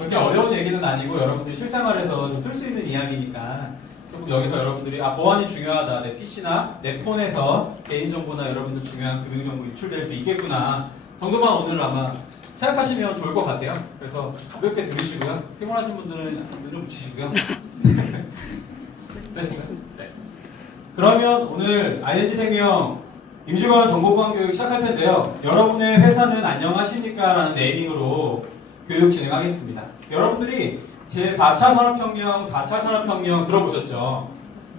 그렇게 어려운 얘기는 아니고 여러분들이 실생활에서 쓸 수 있는 이야기니까 조금 여기서 여러분들이 보안이 중요하다. 내 PC나 내 폰에서 개인정보나 여러분들 중요한 금융정보 유출될 수 있겠구나 정도만 오늘 아마 생각하시면 좋을 것 같아요. 그래서 가볍게 들으시고요. 피곤하신 분들은 눈을 붙이시고요. 네. 그러면 오늘 ING 생명 임시관 정보보안 교육 시작할 텐데요. 여러분의 회사는 안녕하십니까? 라는 네이밍으로 교육 진행하겠습니다. 여러분들이 제4차 산업혁명, 4차 산업혁명 들어보셨죠?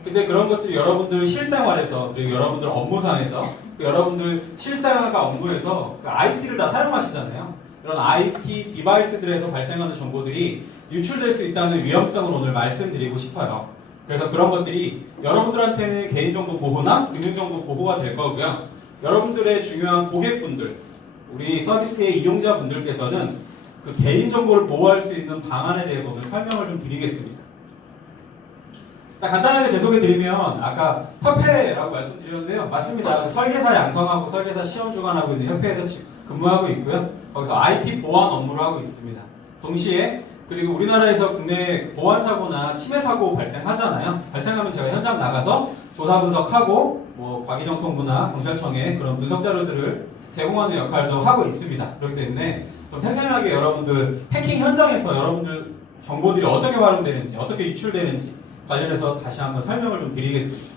근데 그런 것들이 여러분들 실생활에서 그리고 여러분들 업무상에서 여러분들 실생활과 업무에서 그 IT를 다 사용하시잖아요. 이런 IT 디바이스들에서 발생하는 정보들이 유출될 수 있다는 위험성을 오늘 말씀드리고 싶어요. 그래서 그런 것들이 여러분들한테는 개인정보 보호나 금융정보 보호가 될 거고요. 여러분들의 중요한 고객분들, 우리 서비스의 이용자분들께서는 그 개인정보를 보호할 수 있는 방안에 대해서 오늘 설명을 좀 드리겠습니다. 간단하게 재소개드리면 아까 협회라고 말씀드렸는데요. 맞습니다. 설계사 양성하고 설계사 시험 주관하고 있는 협회에서 근무하고 있고요. 거기서 IT 보안 업무를 하고 있습니다. 동시에 그리고 우리나라에서 국내 보안 사고나 침해 사고 발생하잖아요. 발생하면 제가 현장 나가서 조사 분석하고 뭐 과기정통부나 경찰청에 그런 분석 자료들을 제공하는 역할도 하고 있습니다. 그렇기 때문에 좀 생생하게 여러분들 해킹 현장에서 여러분들 정보들이 어떻게 활용되는지, 어떻게 유출되는지 관련해서 다시 한번 설명을 좀 드리겠습니다.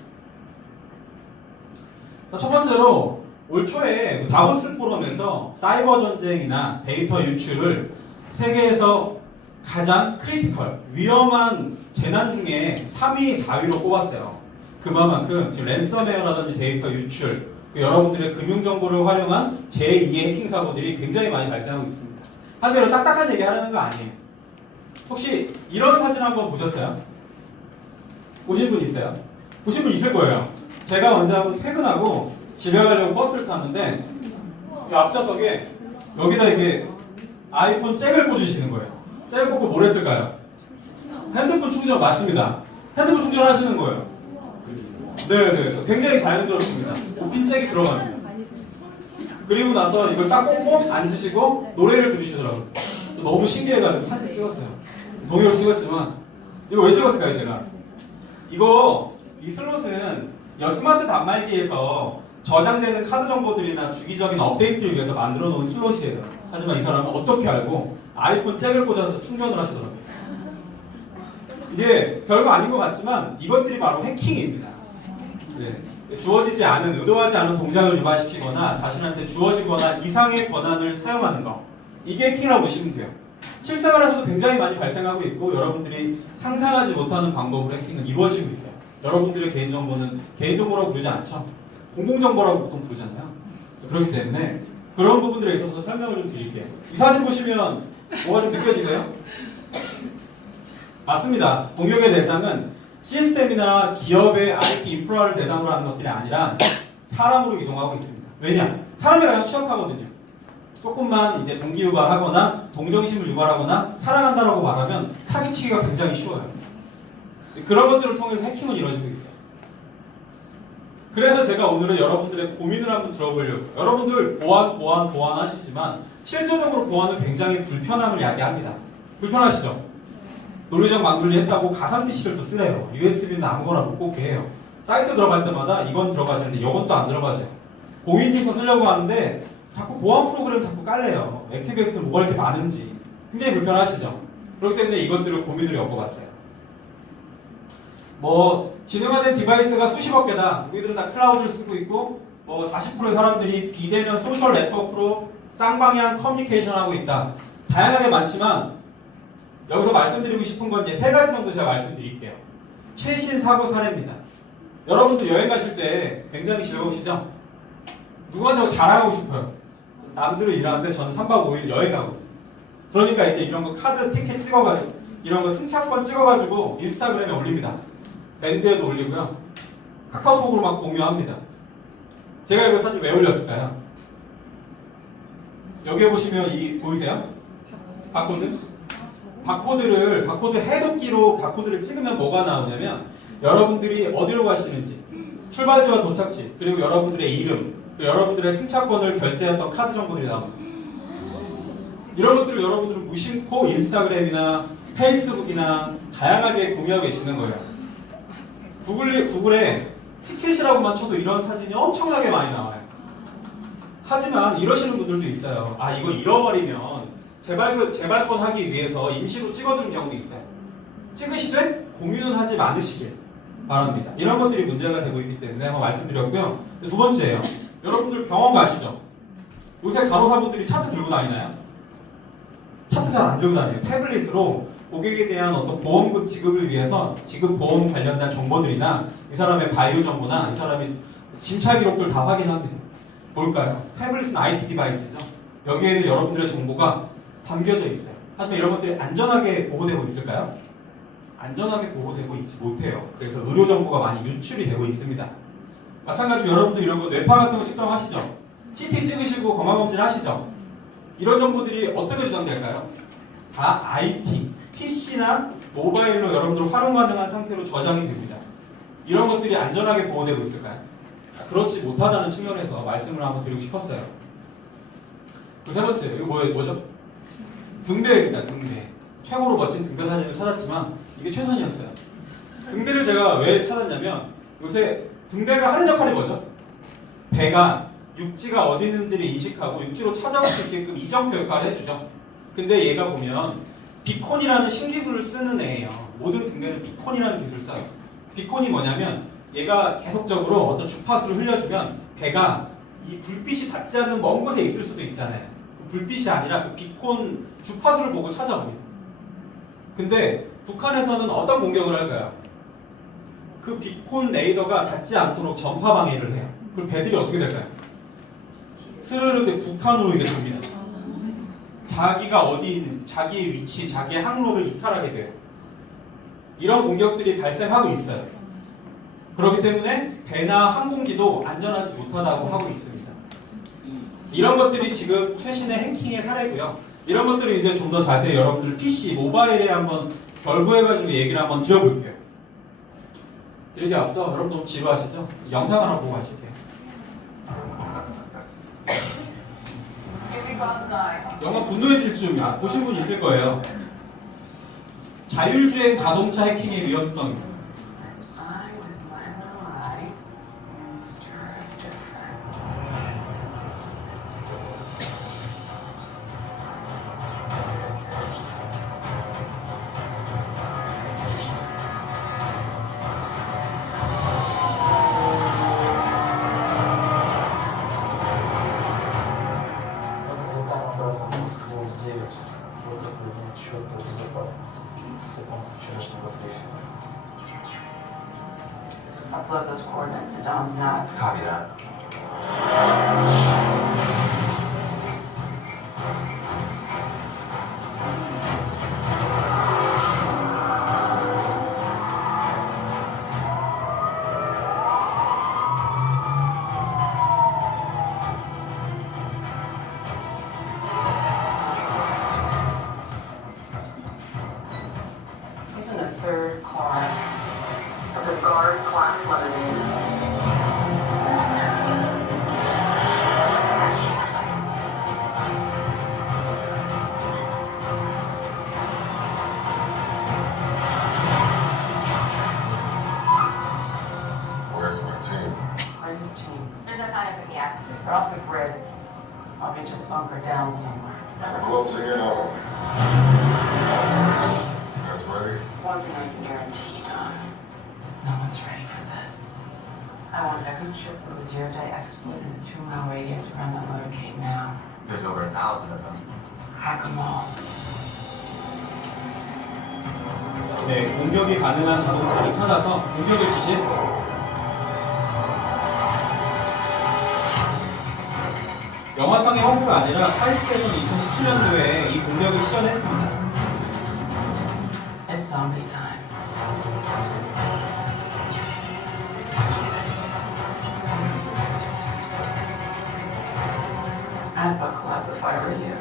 첫 번째로 올 초에 다보스 포럼에서 사이버 전쟁이나 데이터 유출을 세계에서 가장 크리티컬, 위험한 재난 중에 3위, 4위로 꼽았어요. 그만큼 지금 랜섬웨어라든지 데이터 유출, 여러분들의 금융정보를 활용한 제2의 해킹 사고들이 굉장히 많이 발생하고 있습니다. 하지만 딱딱한 얘기 하려는 거 아니에요. 혹시 이런 사진 한번 보셨어요? 보신 분 있어요? 보신 분 있을 거예요. 제가 언제 한번 퇴근하고 집에 가려고 버스를 탔는데 이 앞좌석에 여기다 이렇게 아이폰 잭을 꽂으시는 거예요. 잭을 꽂고 뭘 했을까요? 핸드폰 충전 맞습니다. 핸드폰 충전하시는 거예요. 네네. 굉장히 자연스럽습니다. 빈 잭이 들어갑니다. 그리고 나서 이걸 딱 꽂고 앉으시고 노래를 들으시더라고요. 너무 신기해가지고 사진 찍었어요. 동영상 찍었지만 이거 왜 찍었을까요 제가? 이 슬롯은 스마트 단말기에서 저장되는 카드 정보들이나 주기적인 업데이트를 위해서 만들어 놓은 슬롯이에요. 하지만 이 사람은 어떻게 알고 아이폰 잭을 꽂아서 충전을 하시더라고요. 이게 별거 아닌 것 같지만 이것들이 바로 해킹입니다. 네. 주어지지 않은, 의도하지 않은 동작을 유발시키거나 자신한테 주어지거나 이상의 권한을 사용하는 거. 이게 해킹이라고 보시면 돼요. 실생활에서도 굉장히 많이 발생하고 있고 여러분들이 상상하지 못하는 방법으로 해킹은 이루어지고 있어요. 여러분들의 개인정보는 개인정보라고 부르지 않죠. 공공정보라고 보통 부르잖아요. 그렇기 때문에 그런 부분들에 있어서 설명을 좀 드릴게요. 이 사진 보시면 뭐가 좀 느껴지세요? 맞습니다. 공격의 대상은 시스템이나 기업의 IT 인프라를 대상으로 하는 것들이 아니라 사람으로 이동하고 있습니다. 왜냐? 사람이 가장 취약하거든요. 조금만 이제 동기유발하거나 동정심을 유발하거나 사랑한다라고 말하면 사기치기가 굉장히 쉬워요. 그런 것들을 통해서 해킹은 이루어지고 있어요. 그래서 제가 오늘은 여러분들의 고민을 한번 들어보려고. 여러분들 보안 하시지만 실제적으로 보안은 굉장히 불편함을 야기합니다. 불편하시죠? 논리적 망돌리 했다고 가상 PC를 또 쓰래요. USB는 아무거나 못 꽂게 해요. 사이트 들어갈 때마다 이건 들어가시는데 이건 또 안 들어가죠. 공인인증서 쓰려고 하는데 자꾸 보안 프로그램 자꾸 깔래요. 액티브엑스는 뭐가 이렇게 많은지. 굉장히 불편하시죠? 그렇기 때문에 이것들을 고민을 엮어봤어요. 지능화된 디바이스가 수십억 개다. 우리들은 다 클라우드를 쓰고 있고 40%의 사람들이 비대면 소셜 네트워크로 쌍방향 커뮤니케이션을 하고 있다. 다양하게 많지만 여기서 말씀드리고 싶은 건 이제 3가지 정도 제가 말씀드릴게요. 최신 사고 사례입니다. 여러분도 여행 가실 때 굉장히 즐거우시죠? 누구한테 자랑하고 싶어요. 남들은 일하는데 저는 3박 5일 여행 가거든요. 그러니까 이제 이런 거 카드 티켓 찍어가지고 이런 거 승차권 찍어가지고 인스타그램에 올립니다. 밴드에도 올리고요. 카카오톡으로 막 공유합니다. 제가 이거 사진 왜 올렸을까요? 여기에 보시면 보이세요? 바코드? 바코드 해독기로 바코드를 찍으면 뭐가 나오냐면 여러분들이 어디로 가시는지, 출발지와 도착지, 그리고 여러분들의 이름, 그리고 여러분들의 승차권을 결제했던 카드 정보들이 나옵니다. 이런 것들을 여러분들은 무심코 인스타그램이나 페이스북이나 다양하게 공유하고 계시는 거예요. 구글에 티켓이라고만 쳐도 이런 사진이 엄청나게 많이 나와요. 하지만 이러시는 분들도 있어요. 아, 이거 잃어버리면 재발권하기 위해서 임시로 찍어두는 경우도 있어요. 찍으시되 공유는 하지 않으시길 바랍니다. 이런 것들이 문제가 되고 있기 때문에 한번 말씀드렸고요. 두 번째예요. 여러분들 병원 가시죠? 요새 간호사분들이 차트 들고 다니나요? 차트 잘 안 들고 다녀요. 태블릿으로 고객에 대한 어떤 보험금 지급을 위해서 지급 보험 관련된 정보들이나 이 사람의 바이오 정보나 이 사람의 진찰 기록들 다 확인합니다. 뭘까요? 태블릿은 IT 디바이스죠. 여기에는 여러분들의 정보가 담겨져 있어요. 하지만 이런 것들이 안전하게 보호되고 있을까요? 안전하게 보호되고 있지 못해요. 그래서 의료 정보가 많이 유출이 되고 있습니다. 마찬가지로 여러분들 이런 거 뇌파 같은 거 측정하시죠? CT 찍으시고 건강검진 하시죠? 이런 정보들이 어떻게 저장될까요? 다 IT, PC나 모바일로 여러분들 활용 가능한 상태로 저장이 됩니다. 이런 것들이 안전하게 보호되고 있을까요? 그렇지 못하다는 측면에서 말씀을 한번 드리고 싶었어요. 그 세 번째, 이거 뭐죠? 등대입니다, 등대. 최고로 멋진 등대 사진을 찾았지만 이게 최선이었어요. 등대를 제가 왜 찾았냐면 요새 등대가 하는 역할이 뭐죠? 배가 육지가 어디 있는지를 인식하고 육지로 찾아올 수 있게끔 이정표 역할을 해주죠. 근데 얘가 보면 비콘이라는 신기술을 쓰는 애예요. 모든 등대는 비콘이라는 기술을 써요. 비콘이 뭐냐면 얘가 계속적으로 어떤 주파수를 흘려주면 배가 이 불빛이 닿지 않는 먼 곳에 있을 수도 있잖아요. 불빛이 아니라 그 비콘 주파수를 보고 찾아옵니다. 근데 북한에서는 어떤 공격을 할까요? 그 비콘 레이더가 닿지 않도록 전파 방해를 해요. 그럼 배들이 어떻게 될까요? 스르르 북한으로 이렇게 됩니다. 자기가 어디 있는, 자기의 위치, 자기의 항로를 이탈하게 돼요. 이런 공격들이 발생하고 있어요. 그렇기 때문에 배나 항공기도 안전하지 못하다고 하고 있습니다. 이런 것들이 지금 최신의 해킹의 사례고요. 이런 것들을 이제 좀 더 자세히 여러분들 PC, 모바일에 한번 결부해가지고 얘기를 한번 드려볼게요. 드리기 앞서 여러분 너무 지루하시죠? 영상 하나 보고 가실게요. 영화 분노의 질주 보신 분 있을 거예요. 자율주행 자동차 해킹의 위험성. Upload those coordinates to Dom's now. Copy that. He's in the third car of the guard class limousine. Where's my team? Where's his team? There's no sign of it yet. They're off the grid. Probably just bunkered down somewhere. We're closing in on them. You guys ready? One thing I can guarantee, Dom. No one's ready for this. I want every chip with a zero-day exploit in a 2-mile radius around that motorcade now. There's over 1,000 of them. Hack them all. 네, 공격이 가능한 자동차를 찾아서 공격을 지시했어요. 영화상의 화두가 아니라 타이스에서는 2017년도에 이 공격을 시연했습니다. It's zombie time. I'd buckle up if I were you.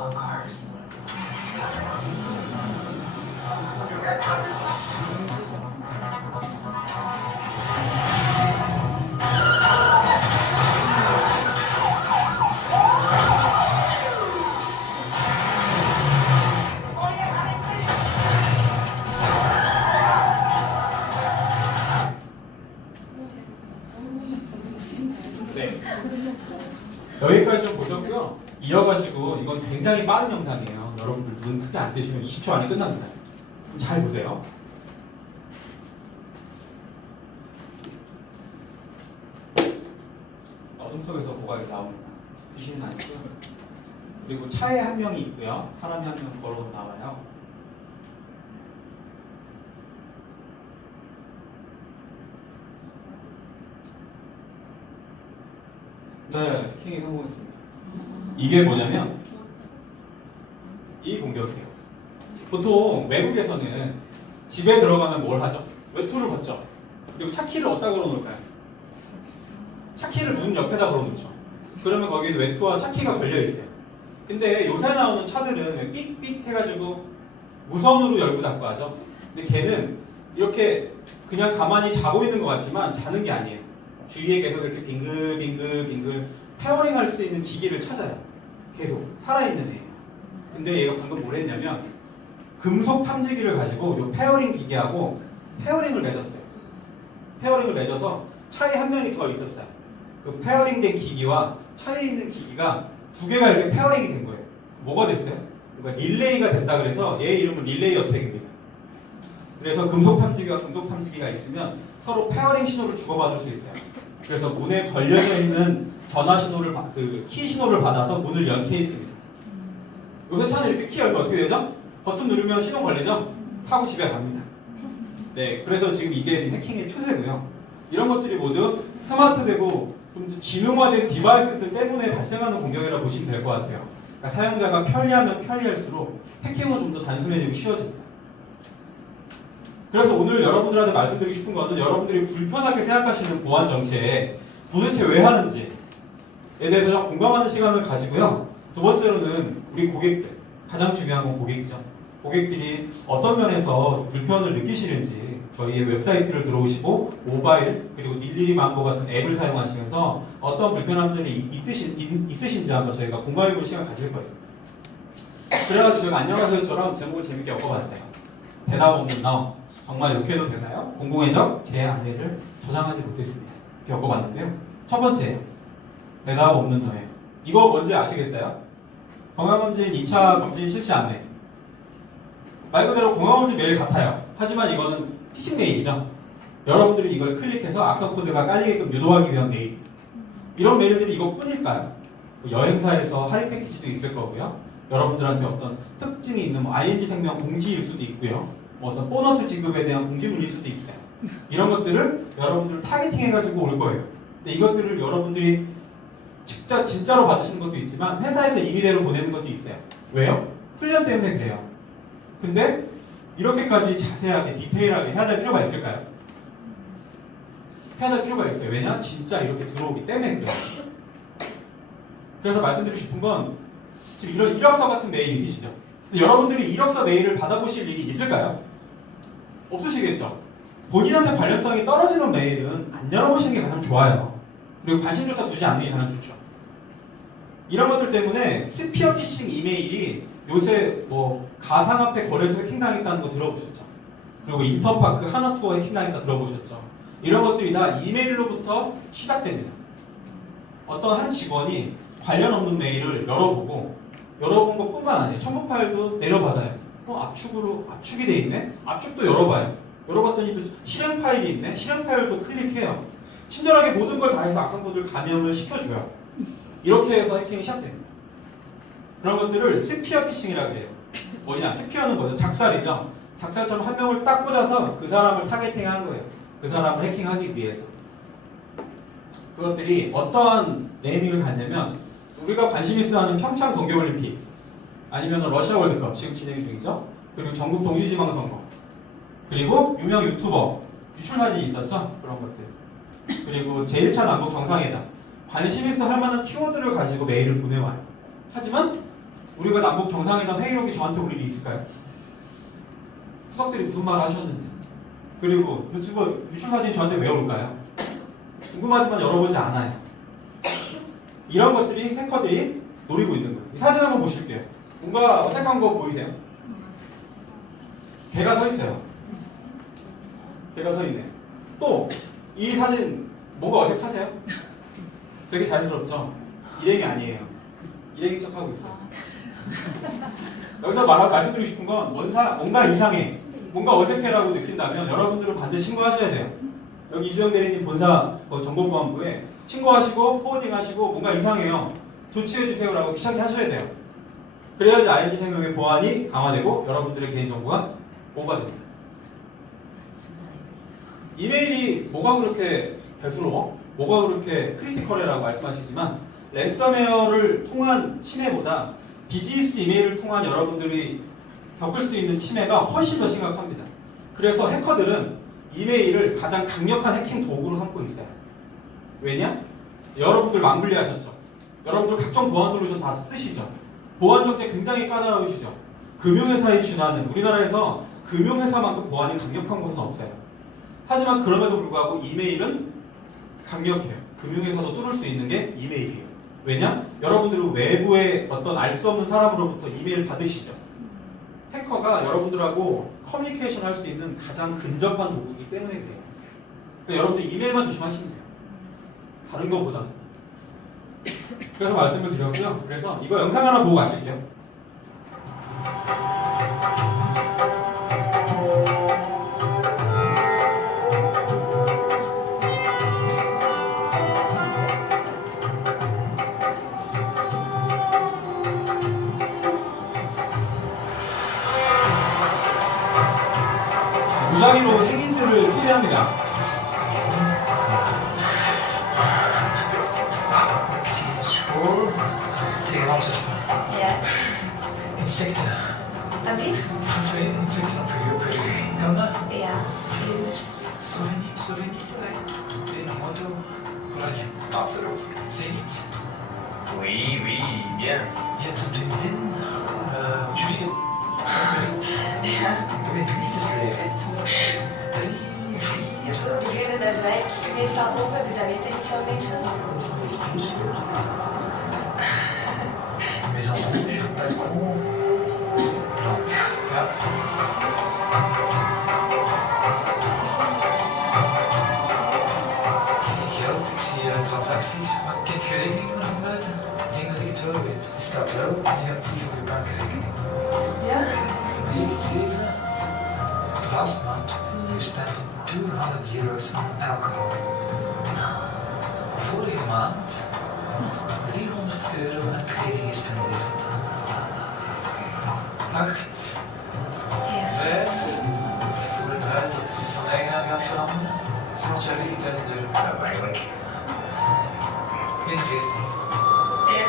all the cars. 네. 여기까지 좀 보셨고요. 이어가지고 이건 굉장히 빠른 영상이에요. 여러분들 눈 크게 안 뜨시면 20초 안에 끝납니다. 좀 잘 보세요. 어둠 속에서 뭐가 나옵니다. 귀신은 아니고요. 그리고 차에 한 명이 있고요. 사람이 한 명 걸어 나와요. 네, 킹이 성공했습니다. 이게 뭐냐면 이 공격이에요. 보통 외국에서는 집에 들어가면 뭘 하죠? 외투를 벗죠. 그리고 차키를 어디다 걸어놓을까요? 차키를 문 옆에다 걸어놓죠. 그러면 거기에 외투와 차키가 걸려있어요. 근데 요새 나오는 차들은 삑삑 해가지고 무선으로 열고 닫고 하죠. 근데 걔는 이렇게 그냥 가만히 자고 있는 것 같지만 자는 게 아니에요. 주위에 계속 이렇게 빙글빙글 페어링 할 수 있는 기기를 찾아요. 계속 살아있는 애예요. 근데 얘가 방금 뭘 했냐면 금속 탐지기를 가지고 이 페어링 기계하고 페어링을 맺었어요. 페어링을 맺어서 차에 한 명이 더 있었어요. 그 페어링 된 기기와 차에 있는 기기가 두 개가 이렇게 페어링이 된 거예요. 뭐가 됐어요? 그러니까 릴레이가 됐다 그래서 얘 이름은 릴레이 어택입니다. 그래서 금속 탐지기와 금속 탐지기가 있으면 서로 페어링 신호를 주고받을 수 있어요. 그래서 문에 걸려져 있는 전화 신호를 그 키 신호를 받아서 문을 연 케이스입니다. 요새 차는 이렇게 키 열면 어떻게 되죠? 버튼 누르면 신호 걸리죠? 타고 집에 갑니다. 네, 그래서 지금 이게 지금 해킹의 추세고요. 이런 것들이 모두 스마트되고 좀 지능화된 디바이스들 때문에 발생하는 공격이라고 보시면 될 것 같아요. 그러니까 사용자가 편리하면 편리할수록 해킹은 좀 더 단순해지고 쉬워집니다. 그래서 오늘 여러분들한테 말씀드리고 싶은 거는 여러분들이 불편하게 생각하시는 보안 정책 도대체 왜 하는지에 대해서 좀 공감하는 시간을 가지고요. 두 번째로는 우리 고객들, 가장 중요한 건 고객이죠. 고객들이 어떤 면에서 불편을 느끼시는지 저희의 웹사이트를 들어오시고 모바일 그리고 일일이 망고 같은 앱을 사용하시면서 어떤 불편한 점이 있으신지 한번 저희가 공감해볼 시간 가질 거예요. 그래가지고 제가 안녕하세요처럼 제목을 재밌게 엮어봤어요. 대답 없는 너 정말 이렇게 해도 되나요? 공공의 적 제 안내를 저장하지 못했습니다. 이렇게 엮어봤는데요. 첫 번째 대답 없는 너예요. 이거 뭔지 아시겠어요? 건강검진 2차 검진 실시 안내. 말 그대로 건강검진 메일 같아요. 하지만 이거는 피싱 메일이죠. 여러분들이 이걸 클릭해서 악성 코드가 깔리게끔 유도하기 위한 메일. 이런 메일들이 이것뿐일까요? 여행사에서 할인 패키지도 있을 거고요. 여러분들한테 어떤 특징이 있는 ING 생명 공지일 수도 있고요. 어떤 보너스 지급에 대한 공지문일 수도 있어요. 이런 것들을 여러분들 타겟팅 해가지고 올 거예요. 근데 이것들을 여러분들이 진짜로 받으시는 것도 있지만 회사에서 임의대로 보내는 것도 있어요. 왜요? 훈련 때문에 그래요. 근데 이렇게까지 자세하게 디테일하게 해야 될 필요가 있을까요? 해야 될 필요가 있어요. 왜냐? 진짜 이렇게 들어오기 때문에 그래요. 그래서 말씀드리고 싶은 건 지금 이런 이력서 같은 메일이 있으시죠? 근데 여러분들이 이력서 메일을 받아보실 일이 있을까요? 없으시겠죠? 본인한테 관련성이 떨어지는 메일은 안 열어보시는 게 가장 좋아요. 그리고 관심조차 두지 않는 게 가장 좋죠. 이런 것들 때문에 스피어 피싱 이메일이 요새 뭐 가상화폐 거래소 해킹당했다는 거 들어보셨죠? 그리고 인터파크 하나투어 해킹당했다 들어보셨죠? 이런 것들이 다 이메일로부터 시작됩니다. 어떤 한 직원이 관련 없는 메일을 열어본 것뿐만 아니에요. 첨부 파일도 내려받아요. 압축이 돼 있네? 압축도 열어봐요. 열어봤더니 또 실행 파일이 있네? 실행 파일도 클릭해요. 친절하게 모든 걸 다 해서 악성 코드를 감염을 시켜줘요. 이렇게 해서 해킹이 시작됩니다. 그런 것들을 스피어 피싱이라고 해요. 뭐냐? 스피어는 뭐죠? 작살이죠. 작살처럼 한 명을 딱 꽂아서 그 사람을 타겟팅한 거예요. 그 사람을 해킹하기 위해서. 그것들이 어떠한 네이밍을 갖냐면 우리가 관심 있어하는 평창 동계올림픽 아니면 러시아 월드컵 지금 진행 중이죠. 그리고 전국 동시지방선거 그리고 유명 유튜버 유출사진이 있었죠. 그런 것들. 그리고 제1차 남북 정상회담 관심 있어 할 만한 키워드를 가지고 메일을 보내와요. 하지만 우리가 남북 정상회담 회의록이 저한테 올 일이 있을까요? 수석들이 무슨 말을 하셨는지, 그리고 유튜브 유출 사진이 저한테 왜 올까요? 궁금하지만 열어보지 않아요. 이런 것들이 해커들이 노리고 있는 거예요. 이 사진 한번 보실게요. 뭔가 어색한 거 보이세요? 개가 서 있어요. 개가 서 있네요. 또 이 사진 뭔가 어색하세요? 되게 자연스럽죠? 일행이 아니에요. 일행인 척하고 있어요. 여기서 말씀드리고 싶은 건 뭔가 이상해, 뭔가 어색해라고 느낀다면 여러분들은 반드시 신고하셔야 돼요. 여기 이주영 대리님 본사 정보보안부에 신고하시고 포워딩하시고 뭔가 이상해요, 조치해주세요라고 귀찮게 하셔야 돼요. 그래야지 ING 생명의 보안이 강화되고 여러분들의 개인정보가 보호가 됩니다. 이메일이 뭐가 그렇게 대수로워? 뭐가 그렇게 크리티컬이라고 말씀하시지만 랜섬웨어를 통한 침해보다 비즈니스 이메일을 통한 여러분들이 겪을 수 있는 침해가 훨씬 더 심각합니다. 그래서 해커들은 이메일을 가장 강력한 해킹 도구로 삼고 있어요. 왜냐? 여러분들 망분리하셨죠. 여러분들 각종 보안 솔루션 다 쓰시죠. 보안 정책 굉장히 까다로우시죠. 금융회사에 준하는, 우리나라에서 금융회사만큼 보안이 강력한 곳은 없어요. 하지만 그럼에도 불구하고 이메일은 강력해요. 금융회사도 뚫을 수 있는 게 이메일이에요. 왜냐? 여러분들은 외부의 어떤 알 수 없는 사람으로부터 이메일을 받으시죠. 해커가 여러분들하고 커뮤니케이션 할 수 있는 가장 근접한 도구이기 때문에 그래요. 그러니까 여러분들 이메일만 조심하시면 돼요. 다른 것보다. 그래서 말씀을 드렸고요. 그래서 이거 영상 하나 보고 가실게요. 무작위로 색인들을 초대합니다. Ik zie een school tegen Antwerpen. Ja. Insecten. Alsjeblieft. 2 insecten op je rug. Kan dat? Ja, vlinders. Slovenie, Slovenie. Sorry. Een moto. Oranje. Paf erop. Zenit. Oui, oui, bien. Je hebt een vriendin. Julie. Ja. Doe je het liefdesleven? 3, 4. We vinden dat wijk meestal open, dus dat weten niet veel mensen. Dat is een beetje bloeskleur. Maison rouge. Balkon. Blanc. Ja. Ik zie geld, ik zie transacties, maar kent je rekeningen nog van buiten? Ik denk dat ik het wel weet. Het staat wel negatief op je bankrekening. Ja? 9, 7. Last month you spent 200 euros on alcohol. Vorige maand 300 euro aan kleding gespendeerd. 8. Ja. 5. Voor een huis dat van eigenaar gaat veranderen. Zo'n 40.000 euro. Ja, eigenlijk. 41. Ja.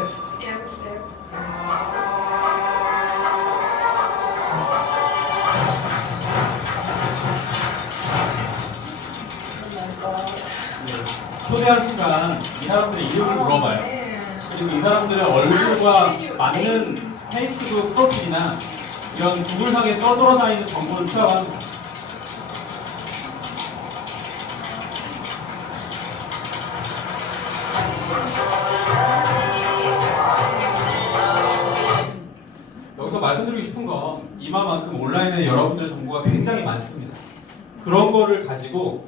Eerst. Ja, precies. Oh my god. 초대한 순간 이 사람들의 이름을 물어봐요. 그리고 이 사람들의 얼굴과 맞는 페이스북 프로필이나 이런 구글상에 떠돌아다니는 정보를 취합합니다. 여기서 말씀드리고 싶은 건 이마만큼 온라인에 여러분들의 정보가 굉장히 많습니다. 그런 거를 가지고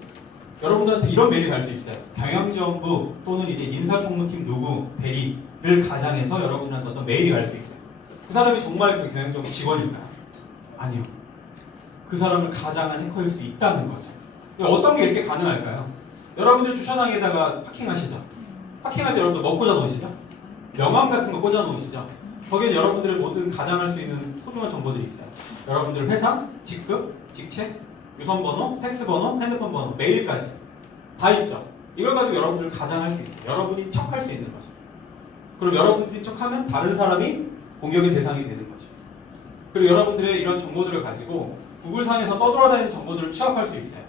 여러분들한테 이런 메일이 갈 수 있어요. 경영지원부 또는 이제 인사총무팀 누구 대리를 가장해서 여러분들한테 어떤 메일이 갈 수 있어요. 그 사람이 정말 그 경영지원부 직원일까요? 아니요. 그 사람을 가장한 해커일 수 있다는 거죠. 어떤 게 이렇게 가능할까요? 여러분들 주차장에다가 파킹하시죠? 파킹할 때 여러분들 뭐 꽂아 놓으시죠? 명함 같은 거 꽂아 놓으시죠? 거기에 여러분들의 모든 가장할 수 있는 소중한 정보들이 있어요. 여러분들 회사, 직급, 직책, 유선번호, 팩스번호, 핸드폰 번호, 메일까지 다 있죠. 이걸 가지고 여러분들 가장할 수 있어요. 여러분이 척할 수 있는 거죠. 그럼 여러분들이 척하면 다른 사람이 공격의 대상이 되는 거죠. 그리고 여러분들의 이런 정보들을 가지고 구글상에서 떠돌아다니는 정보들을 취합할 수 있어요.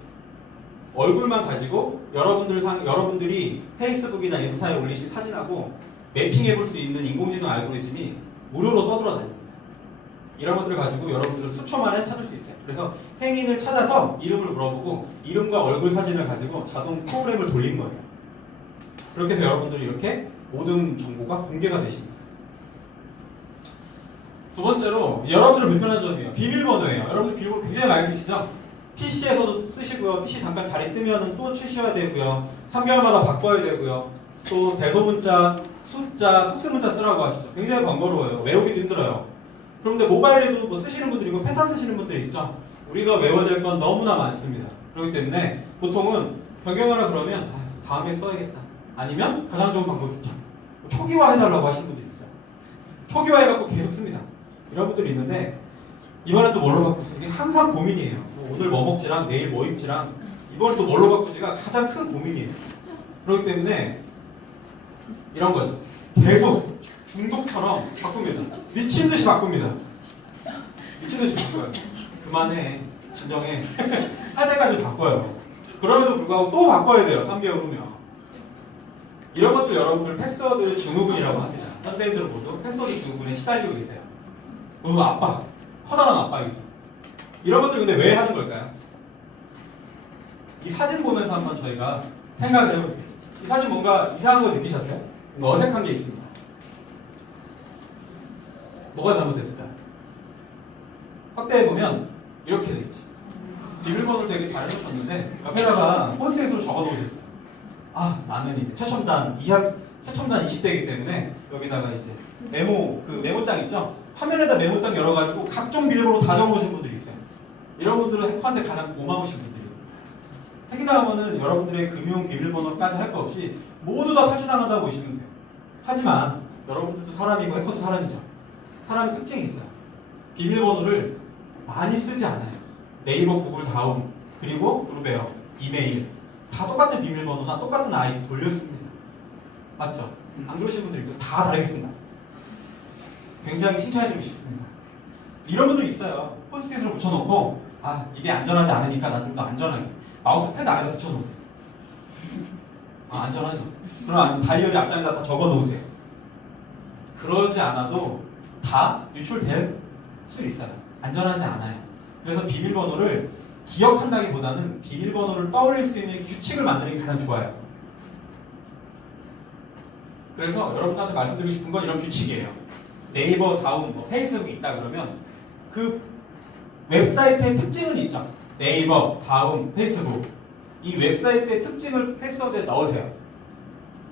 얼굴만 가지고 여러분들이 페이스북이나 인스타에 올리신 사진하고 매핑해 볼 수 있는 인공지능 알고리즘이 무료로 떠돌아다닙니다. 이런 것들을 가지고 여러분들은 수초 만에 찾을 수 있어요. 그래서 행인을 찾아서 이름을 물어보고 이름과 얼굴 사진을 가지고 자동 프로그램을 돌린 거예요. 그렇게 해서 여러분들이 이렇게 모든 정보가 공개가 되십니다. 두 번째로 여러분들 불편한 점이에요. 비밀번호예요. 여러분들 비밀번호 굉장히 많이 쓰시죠? PC에서도 쓰시고요. PC 잠깐 자리 뜨면 또 출시해야 되고요. 3개월마다 바꿔야 되고요. 또 대소문자, 숫자, 특수문자 쓰라고 하시죠. 굉장히 번거로워요. 외우기도 힘들어요. 그런데 모바일에도 뭐 쓰시는 분들 있고 패턴 쓰시는 분들 있죠. 우리가 외워야 될 건 너무나 많습니다. 그렇기 때문에 보통은 변경하라 그러면 다음에 써야겠다. 아니면 가장 좋은 방법이 있죠. 초기화 해달라고 하시는 분들이 있어요. 초기화 해갖고 계속 씁니다. 이런 분들이 있는데 이번엔 또 뭘로 바꾸지? 이게 항상 고민이에요. 오늘 뭐 먹지랑 내일 뭐 입지랑 이번엔 또 뭘로 바꾸지가 가장 큰 고민이에요. 그렇기 때문에 이런 거죠. 계속 중독처럼 바꿉니다. 미친 듯이 바꿉니다. 미친 듯이 바꿔요. 그만해. 진정해. 할 때까지 바꿔요. 그럼에도 불구하고 또 바꿔야 돼요. 3개월 후면. 이런 것들 여러분들 패스워드 증후군이라고 합니다. 현대인들 모두 패스워드 증후군에 시달리고 계세요. 너무 압박. 커다란 압박이죠. 이런 것들 근데 왜 하는 걸까요? 이 사진 보면서 한번 저희가 생각을 해볼게요. 이 사진 뭔가 이상한 거 느끼셨어요? 뭔가 어색한 게 있습니다. 뭐가 잘못됐을까요? 확대해보면 이렇게 되겠지. 비밀번호를 되게 잘 해놓으셨는데 옆에다가 포스트잇으로 적어놓으셨어요. 아, 나는 이제 최첨단 20대이기 때문에 여기다가 이제 메모장 있죠? 화면에다 메모장 열어가지고 각종 비밀번호 다 적어놓으신 분들이 있어요. 이런 분들은 해커한테 가장 고마우신 분들이에요. 해킹당하면은 여러분들의 금융 비밀번호까지 할 거 없이 모두 다 탈취당한다고 보시면 돼요. 하지만 여러분들도 사람이고 해커도 사람이죠. 사람의 특징이 있어요. 비밀번호를 많이 쓰지 않아요. 네이버, 구글, 다음, 그리고 그룹웨어, 이메일 다 똑같은 비밀번호나 똑같은 아이디 돌렸습니다. 맞죠? 안 그러신 분들 있고 다 다르겠습니다. 굉장히 칭찬해드리고 싶습니다. 이런 분들 있어요. 포스트잇으로 붙여놓고 아 이게 안전하지 않으니까 나 좀 더 안전하게 마우스 패드 안에다 붙여놓으세요. 아 안전하죠. 그럼 다이어리 앞장에다 다 적어놓으세요. 그러지 않아도 다 유출될 수 있어요. 안전하지 않아요. 그래서 비밀번호를 기억한다기보다는 비밀번호를 떠올릴 수 있는 규칙을 만드는 게 가장 좋아요. 그래서 여러분들한테 말씀드리고 싶은 건 이런 규칙이에요. 네이버, 다음, 페이스북이 있다 그러면 그 웹사이트의 특징은 있죠. 네이버, 다음, 페이스북 이 웹사이트의 특징을 패스워드에 넣으세요.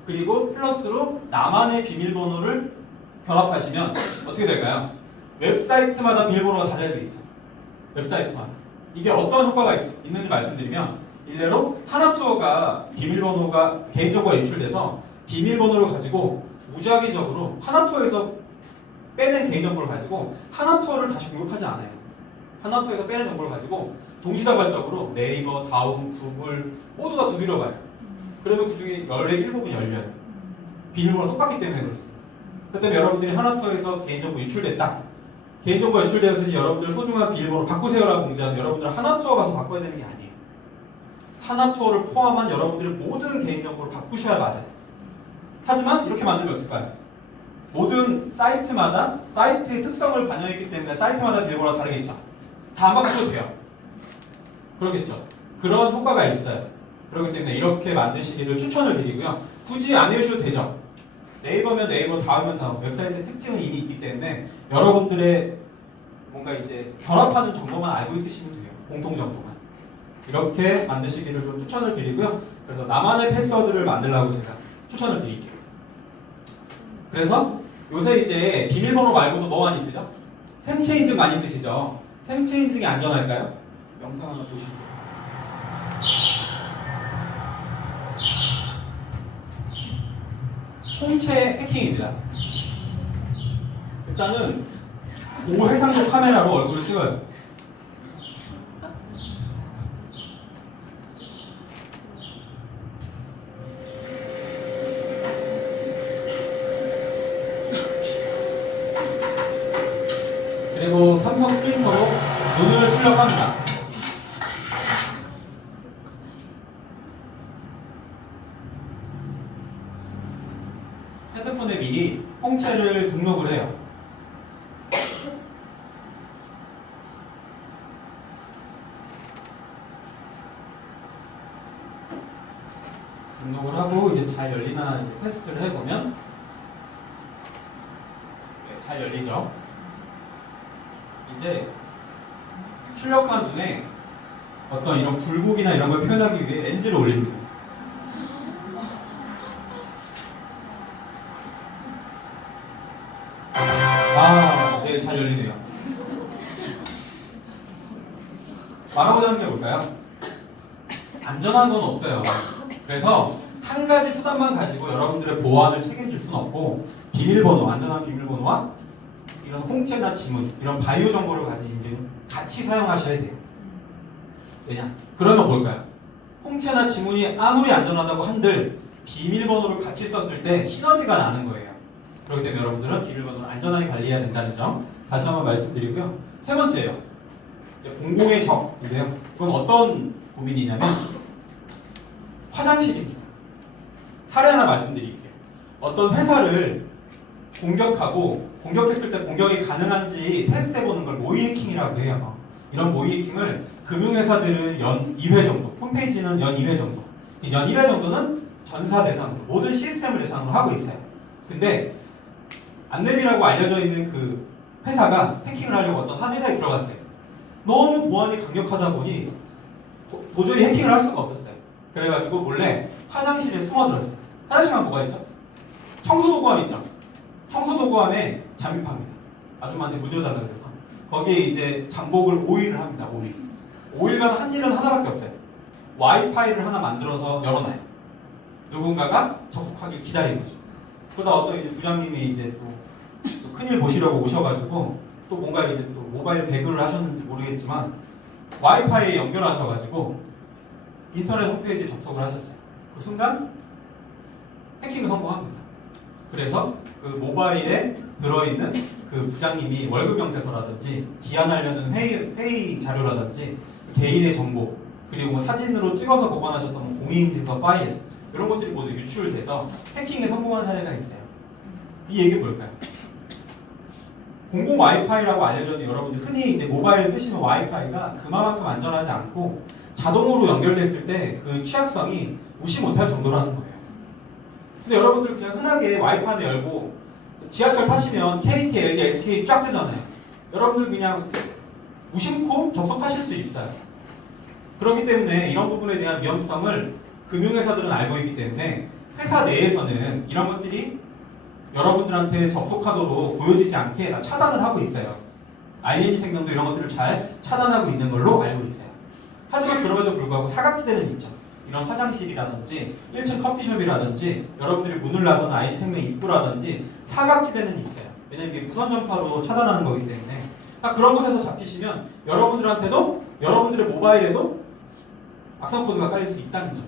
그리고 플러스로 나만의 비밀번호를 결합하시면 어떻게 될까요? 웹사이트마다 비밀번호가 달라지겠죠. 웹사이트마다. 이게 어떤 효과가 있는지 말씀드리면 일례로 하나투어가 비밀번호가 개인정보가 유출돼서 비밀번호를 가지고 무작위적으로 하나투어에서 빼낸 개인정보를 가지고 하나투어를 다시 공격하지 않아요. 하나투어에서 빼낸 정보를 가지고 동시다발적으로 네이버, 다음, 구글 모두 다 두드려봐요. 그러면 그 중에 17은 열려요. 비밀번호가 똑같기 때문에 그렇습니다. 그 때문에 여러분들이 하나투어에서 개인정보 유출됐다. 개인정보가 유출되었으니 여러분들 소중한 비밀번호 바꾸세요라고 공지하면 여러분들 하나투어 가서 바꿔야 되는 게 아니에요. 하나투어를 포함한 여러분들의 모든 개인정보를 바꾸셔야 맞아요. 하지만 이렇게 만들면 어떨까요? 모든 사이트마다 사이트의 특성을 반영했기 때문에 사이트마다 비밀번호가 다르겠죠. 다 안 바꾸셔도 돼요. 그렇겠죠. 그런 효과가 있어요. 그렇기 때문에 이렇게 만드시기를 추천을 드리고요. 굳이 안 해주셔도 되죠. 네이버면 네이버, 다음면 다음. 웹사이트의 특징은 이미 있기 때문에 여러분들의 뭔가 이제 결합하는 정보만 알고 있으시면 돼요. 공통정보만. 이렇게 만드시기를 좀 추천을 드리고요. 그래서 나만의 패스워드를 만들라고 제가 추천을 드릴게요. 그래서 요새 이제 비밀번호 말고도 뭐 많이 쓰죠? 생체 인증 많이 쓰시죠? 생체 인증이 안전할까요? 영상 하나 보시죠. 홍채 해킹입니다. 일단은 고해상도 카메라로 얼굴을 찍어요. 그리고 삼성 프린터로 눈을 출력합니다. 핸드폰에 미리 홍채를 등록을 해요. 등록을 하고 이제 잘 열리나 이제 테스트를 해보면 네, 잘 열리죠. 이제 출력한 눈에 어떤 이런 굴곡이나 이런 걸 표현하기 위해 렌즈를 올립니다. 네, 잘 열리네요. 말하고자 하는 게 뭘까요? 안전한 건 없어요. 그래서 한 가지 수단만 가지고 여러분들의 보안을 책임질 수는 없고 비밀번호, 안전한 비밀번호와 이런 홍채나 지문, 이런 바이오 정보를 가진 인증 같이 사용하셔야 돼요. 왜냐? 그러면 뭘까요? 홍채나 지문이 아무리 안전하다고 한들 비밀번호를 같이 썼을 때 시너지가 나는 거예요. 그렇기 때문에 여러분들은 비밀번호를 안전하게 관리해야 된다는 점 다시 한번 말씀드리고요. 세 번째예요. 공공의 적인데요. 그건 어떤 고민이냐면 화장실입니다. 사례 하나 말씀드릴게요. 어떤 회사를 공격했을 때 공격이 가능한지 테스트해보는 걸 모의 해킹이라고 해요. 이런 모의 해킹을 금융회사들은 연 2회 정도, 홈페이지는 연 2회 정도, 연 1회 정도는 전사 대상으로, 모든 시스템을 대상으로 하고 있어요. 근데 안랩이라고 알려져 있는 그 회사가 해킹을 하려고 어떤 한 회사에 들어갔어요. 너무 보안이 강력하다 보니 도저히 해킹을 할 수가 없었어요. 그래가지고 몰래 화장실에 숨어들었어요. 화장실만 뭐가 있죠? 청소도구함 있죠? 청소도구함에 잠입합니다. 아줌마한테 문 여달라 그래서 거기에 이제 잠복을 5일을 합니다. 5일간 한 일은 하나밖에 없어요. 와이파이를 하나 만들어서 열어놔요. 누군가가 접속하길 기다리는 거죠. 그러다 어떤 이제 부장님이 이제 또 큰일 보시려고 오셔가지고 또 뭔가 이제 또 모바일 배그를 하셨는지 모르겠지만 와이파이에 연결하셔가지고 인터넷 홈페이지에 접속을 하셨어요. 그 순간 해킹을 성공합니다. 그래서 그 모바일에 들어있는 그 부장님이 월급 명세서라든지 기한하려는 회의 자료라든지 개인의 정보 그리고 뭐 사진으로 찍어서 보관하셨던 공인인증서 파일 이런 것들이 모두 유출돼서 해킹에 성공한 사례가 있어요. 이 얘기는 뭘까요? 공공 와이파이라고 알려졌는데 여러분들 흔히 이제 모바일 뜨시는 와이파이가 그만큼 안전하지 않고 자동으로 연결됐을 때 그 취약성이 무시 못할 정도라는 거예요. 근데 여러분들 그냥 흔하게 와이파이 열고 지하철 타시면 KT, LG, SK 쫙 뜨잖아요. 여러분들 그냥 무심코 접속하실 수 있어요. 그렇기 때문에 이런 부분에 대한 위험성을 금융회사들은 알고 있기 때문에 회사 내에서는 이런 것들이 여러분들한테 접속하도록 보여지지 않게 다 차단을 하고 있어요. ING 생명도 이런 것들을 잘 차단하고 있는 걸로 알고 있어요. 하지만 그럼에도 불구하고 사각지대는 있죠. 이런 화장실이라든지 1층 커피숍이라든지 여러분들이 문을 나서는 ING 생명 입구라든지 사각지대는 있어요. 왜냐면 이게 무선 전파로 차단하는 거기 때문에 그런 곳에서 잡히시면 여러분들한테도 여러분들의 모바일에도 악성 코드가 깔릴 수 있다는 점이죠.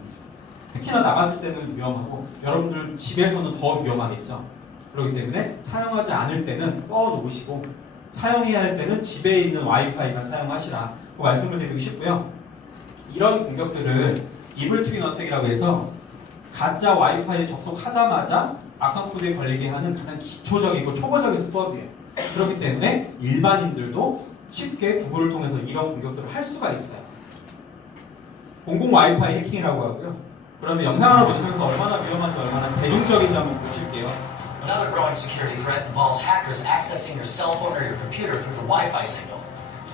특히나 나갔을 때는 위험하고 여러분들 집에서는 더 위험하겠죠. 그렇기 때문에 사용하지 않을 때는 꺼놓으시고 사용해야 할 때는 집에 있는 와이파이만 사용하시라 그 말씀을 드리고 싶고요. 이런 공격들을 이블 트윈 어택이라고 해서 가짜 와이파이에 접속하자마자 악성 코드에 걸리게 하는 가장 기초적이고 초보적인 수법이에요. 그렇기 때문에 일반인들도 쉽게 구글을 통해서 이런 공격들을 할 수가 있어요. 공공 와이파이 해킹이라고 하고요. 그러면 영상 하나 보시면서 얼마나 위험한지 얼마나 대중적인지 한번 보실게요. Another growing security threat involves hackers accessing your cell phone or your computer through the Wi-Fi signal.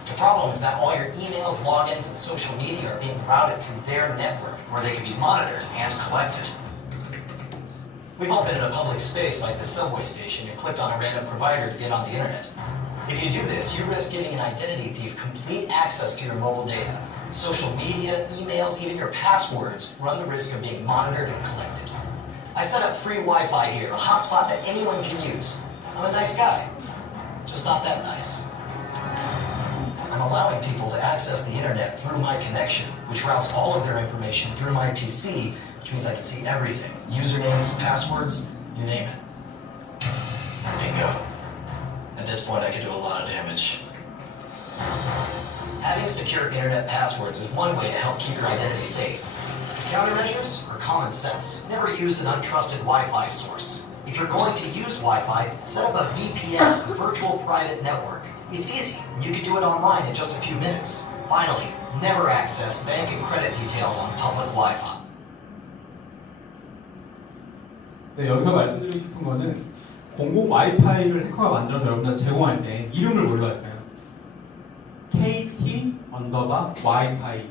The problem is that all your emails, logins, and social media are being routed through their network, where they can be monitored and collected. We've all been in a public space like the subway station and clicked on a random provider to get on the internet. If you do this, you risk giving an identity thief complete access to your mobile data. Social media, emails, even your passwords run the risk of being monitored and collected. I set up free Wi-Fi here, a hotspot that anyone can use. I'm a nice guy, just not that nice. I'm allowing people to access the internet through my connection, which routes all of their information through my PC, which means I can see everything. Usernames, passwords, you name it. Bingo. At this point, I can do a lot of damage. Having secure internet passwords is one way to help keep your identity safe. Countermeasures are common sense. Never use an untrusted Wi-Fi source. If you're going to use Wi-Fi, set up a VPN, virtual private network. It's easy. You can do it online in just a few minutes. Finally, never access bank and credit details on public Wi-Fi. 네, 여기서 말씀드리고 싶은 거는 공공 와이파이를 해커가 만들어서 여러분들 제공할 때 이름을 뭘로 할까요? KT_Wi-Fi_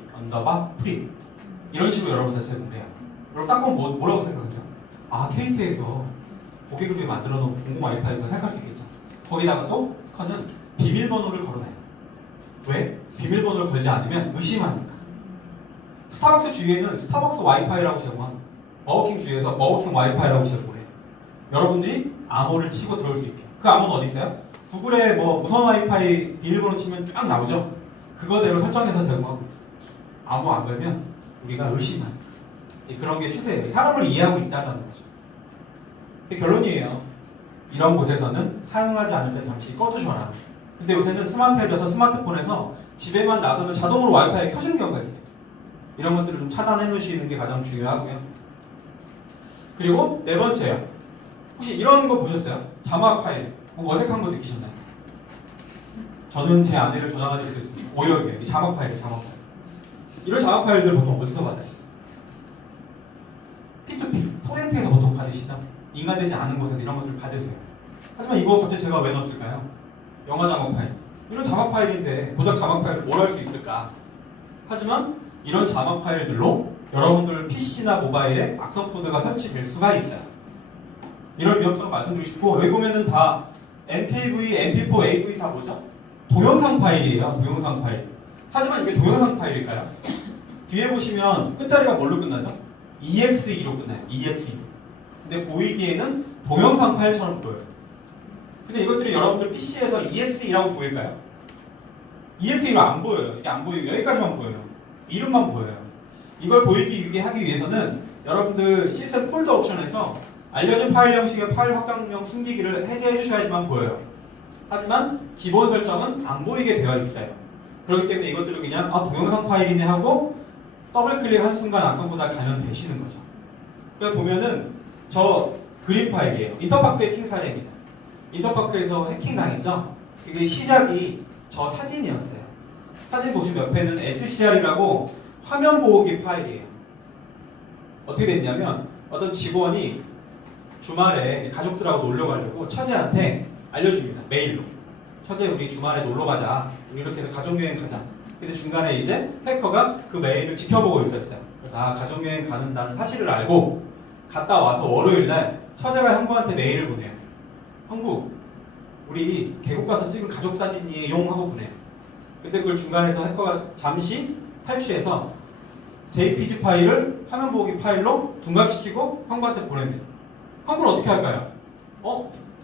이런 식으로 여러분들 제공해요. 여러분 딱 보면 뭐라고 생각하죠? 아, KT에서 고객을 만들어 놓은 공공 와이파이가 생각할 수 있겠죠. 거기다가 또 해커는 비밀번호를 걸어놔요. 왜? 비밀번호를 걸지 않으면 의심하니까. 스타벅스 주위에는 스타벅스 와이파이라고 제공합니다. 버거킹 주위에서 버거킹 와이파이라고 제공을 해요. 여러분들이 암호를 치고 들어올 수 있게. 그 암호는 어디 있어요? 구글에 뭐 무선 와이파이 비밀번호 치면 쫙 나오죠? 그거대로 설정해서 제공하고 있어요. 암호 안 걸면 우리가 의심하니까. 그런 게 추세예요. 사람을 이해하고 있다는 거죠. 결론이에요. 이런 곳에서는 사용하지 않을 때 잠시 꺼두셔라. 근데 요새는 스마트해져서 스마트폰에서 집에만 나서면 자동으로 와이파이 켜지는 경우가 있어요. 이런 것들을 좀 차단해 놓으시는 게 가장 중요하고요. 그리고 네 번째요. 혹시 이런 거 보셨어요? 자막 파일. 뭔가 어색한 거 느끼셨나요? 저는 제 아내를 저장하지 못했습니다. 오역이에요. 이 자막 파일이에요. 자막 파일. 이런 자막 파일들 보통 어디서 받아요? P2P, 토렌트에서 보통 받으시죠? 인가되지 않은 곳에서 이런 것들을 받으세요. 하지만 이거 갑자기 제가 왜 넣었을까요? 영화 자막 파일. 이런 자막 파일인데 고작 자막 파일을 뭘 할 수 있을까? 하지만 이런 자막 파일들로 여러분들 PC나 모바일에 악성 코드가 설치될 수가 있어요. 이런 위험성을 말씀드리고 싶고, 여기 보면은 다 MKV, MP4, AV 다 뭐죠? 동영상 파일이에요. 동영상 파일. 하지만 이게 동영상 파일일까요? 뒤에 보시면 끝자리가 뭘로 끝나죠? EXE로 끝나요. EXE. 근데 보이기에는 동영상 파일처럼 보여요. 근데 이것들이 여러분들 PC에서 EXE라고 보일까요? EXE로 안 보여요. 이게 안 보이고 여기까지만 보여요. 이름만 보여요. 이걸 보이게 하기 위해서는 여러분들 시스템 폴더 옵션에서 알려진 파일 형식의 파일 확장명 숨기기를 해제해 주셔야지만 보여요. 하지만 기본 설정은 안 보이게 되어 있어요. 그렇기 때문에 이것들을 그냥 동영상 파일이네 하고 더블 클릭한 순간 악성보다 가면 되시는 거죠. 그래서 보면은 저 그림 파일이에요. 인터파크 해킹 사례입니다. 인터파크에서 해킹 당했죠? 그게 시작이 저 사진이었어요. 사진 보시면 옆에는 SCR이라고 화면 보호기 파일이에요. 어떻게 됐냐면 어떤 직원이 주말에 가족들하고 놀러 가려고 처제한테 알려줍니다. 메일로. 처제 우리 주말에 놀러 가자. 우리 이렇게 해서 가족여행 가자. 근데 중간에 이제 해커가 그 메일을 지켜보고 있었어요. 그래서 가족여행 가는다는 사실을 알고 갔다 와서 월요일날 처제가 형부한테 메일을 보내요. 형부, 우리 계곡 가서 찍은 가족 사진이에요 하고 보내요. 근데 그걸 중간에서 해커가 잠시 탈취해서 JPG 파일을 화면 보기 파일로 둔갑시키고 형부한테 보내요. 형부는 어떻게 할까요?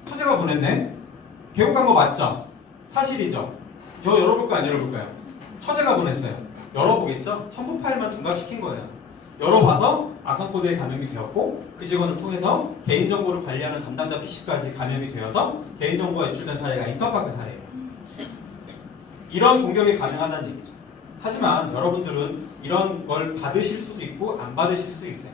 처제가 보냈네? 계곡 간 거 맞죠? 사실이죠? 저 열어볼까요? 안 열어볼까요? 처제가 보냈어요. 열어보겠죠? 첨부 파일만 둔갑시킨 거예요. 열어봐서 악성 코드에 감염이 되었고 그 직원을 통해서 개인정보를 관리하는 담당자 PC까지 감염이 되어서 개인정보가 유출된 사례가 인터파크 사례예요. 이런 공격이 가능하다는 얘기죠. 하지만 여러분들은 이런 걸 받으실 수도 있고 안 받으실 수도 있어요.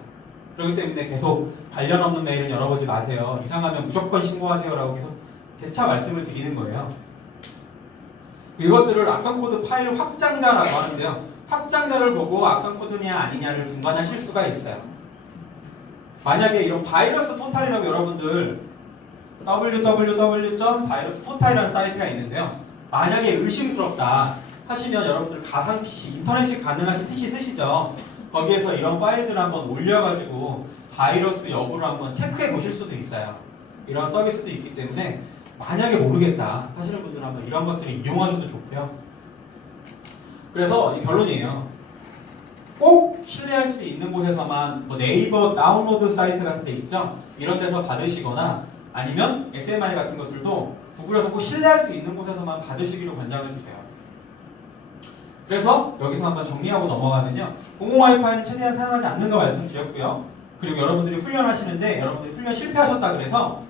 그렇기 때문에 계속 관련 없는 메일은 열어보지 마세요. 이상하면 무조건 신고하세요라고 계속 재차 말씀을 드리는 거예요. 이것들을 악성코드 파일 확장자라고 하는데요. 확장자를 보고 악성코드냐 아니냐를 분간하실 수가 있어요. 만약에 이런 바이러스 토탈이라고 여러분들 www.virustotal이라는 사이트가 있는데요. 만약에 의심스럽다 하시면 여러분들 가상 PC, 인터넷이 가능하신 PC 쓰시죠? 거기에서 이런 파일들을 한번 올려가지고 바이러스 여부를 한번 체크해 보실 수도 있어요. 이런 서비스도 있기 때문에 만약에 모르겠다 하시는 분들은 한번 이런 것들을 이용하셔도 좋고요. 그래서 이 결론이에요. 꼭 신뢰할 수 있는 곳에서만 뭐 네이버 다운로드 사이트 같은 데 있죠? 이런 데서 받으시거나 아니면 SMI 같은 것들도 구글에서 꼭 신뢰할 수 있는 곳에서만 받으시기로 권장을 드려요. 그래서 여기서 한번 정리하고 넘어가면요. 공공 와이파이는 최대한 사용하지 않는 거 말씀드렸고요. 그리고 여러분들이 훈련하시는데 여러분들이 훈련 실패하셨다 그래서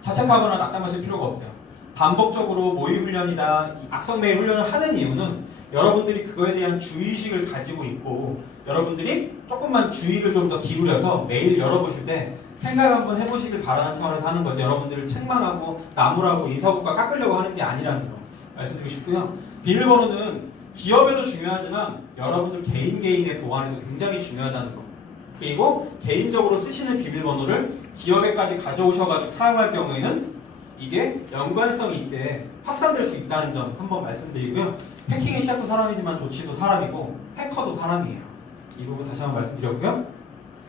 자책하거나 낙담하실 필요가 없어요. 반복적으로 모의 훈련이다, 악성 메일 훈련을 하는 이유는 여러분들이 그거에 대한 주의식을 가지고 있고 여러분들이 조금만 주의를 좀 더 기울여서 메일 열어보실 때 생각 한번 해보시길 바라는 차원에서 하는 거죠. 여러분들을 책망하고 나무라고 인사고과 깎으려고 하는 게 아니라는 거 말씀드리고 싶고요. 비밀번호는 기업에도 중요하지만 여러분들 개인의 보안에도 굉장히 중요하다는 거. 그리고 개인적으로 쓰시는 비밀번호를 기업에까지 가져오셔가지고 사용할 경우에는 이게 연관성이 있게 확산될 수 있다는 점 한번 말씀드리고요. 해킹의 시작도 사람이지만 조치도 사람이고 해커도 사람이에요. 이 부분 다시 한번 말씀드렸고요.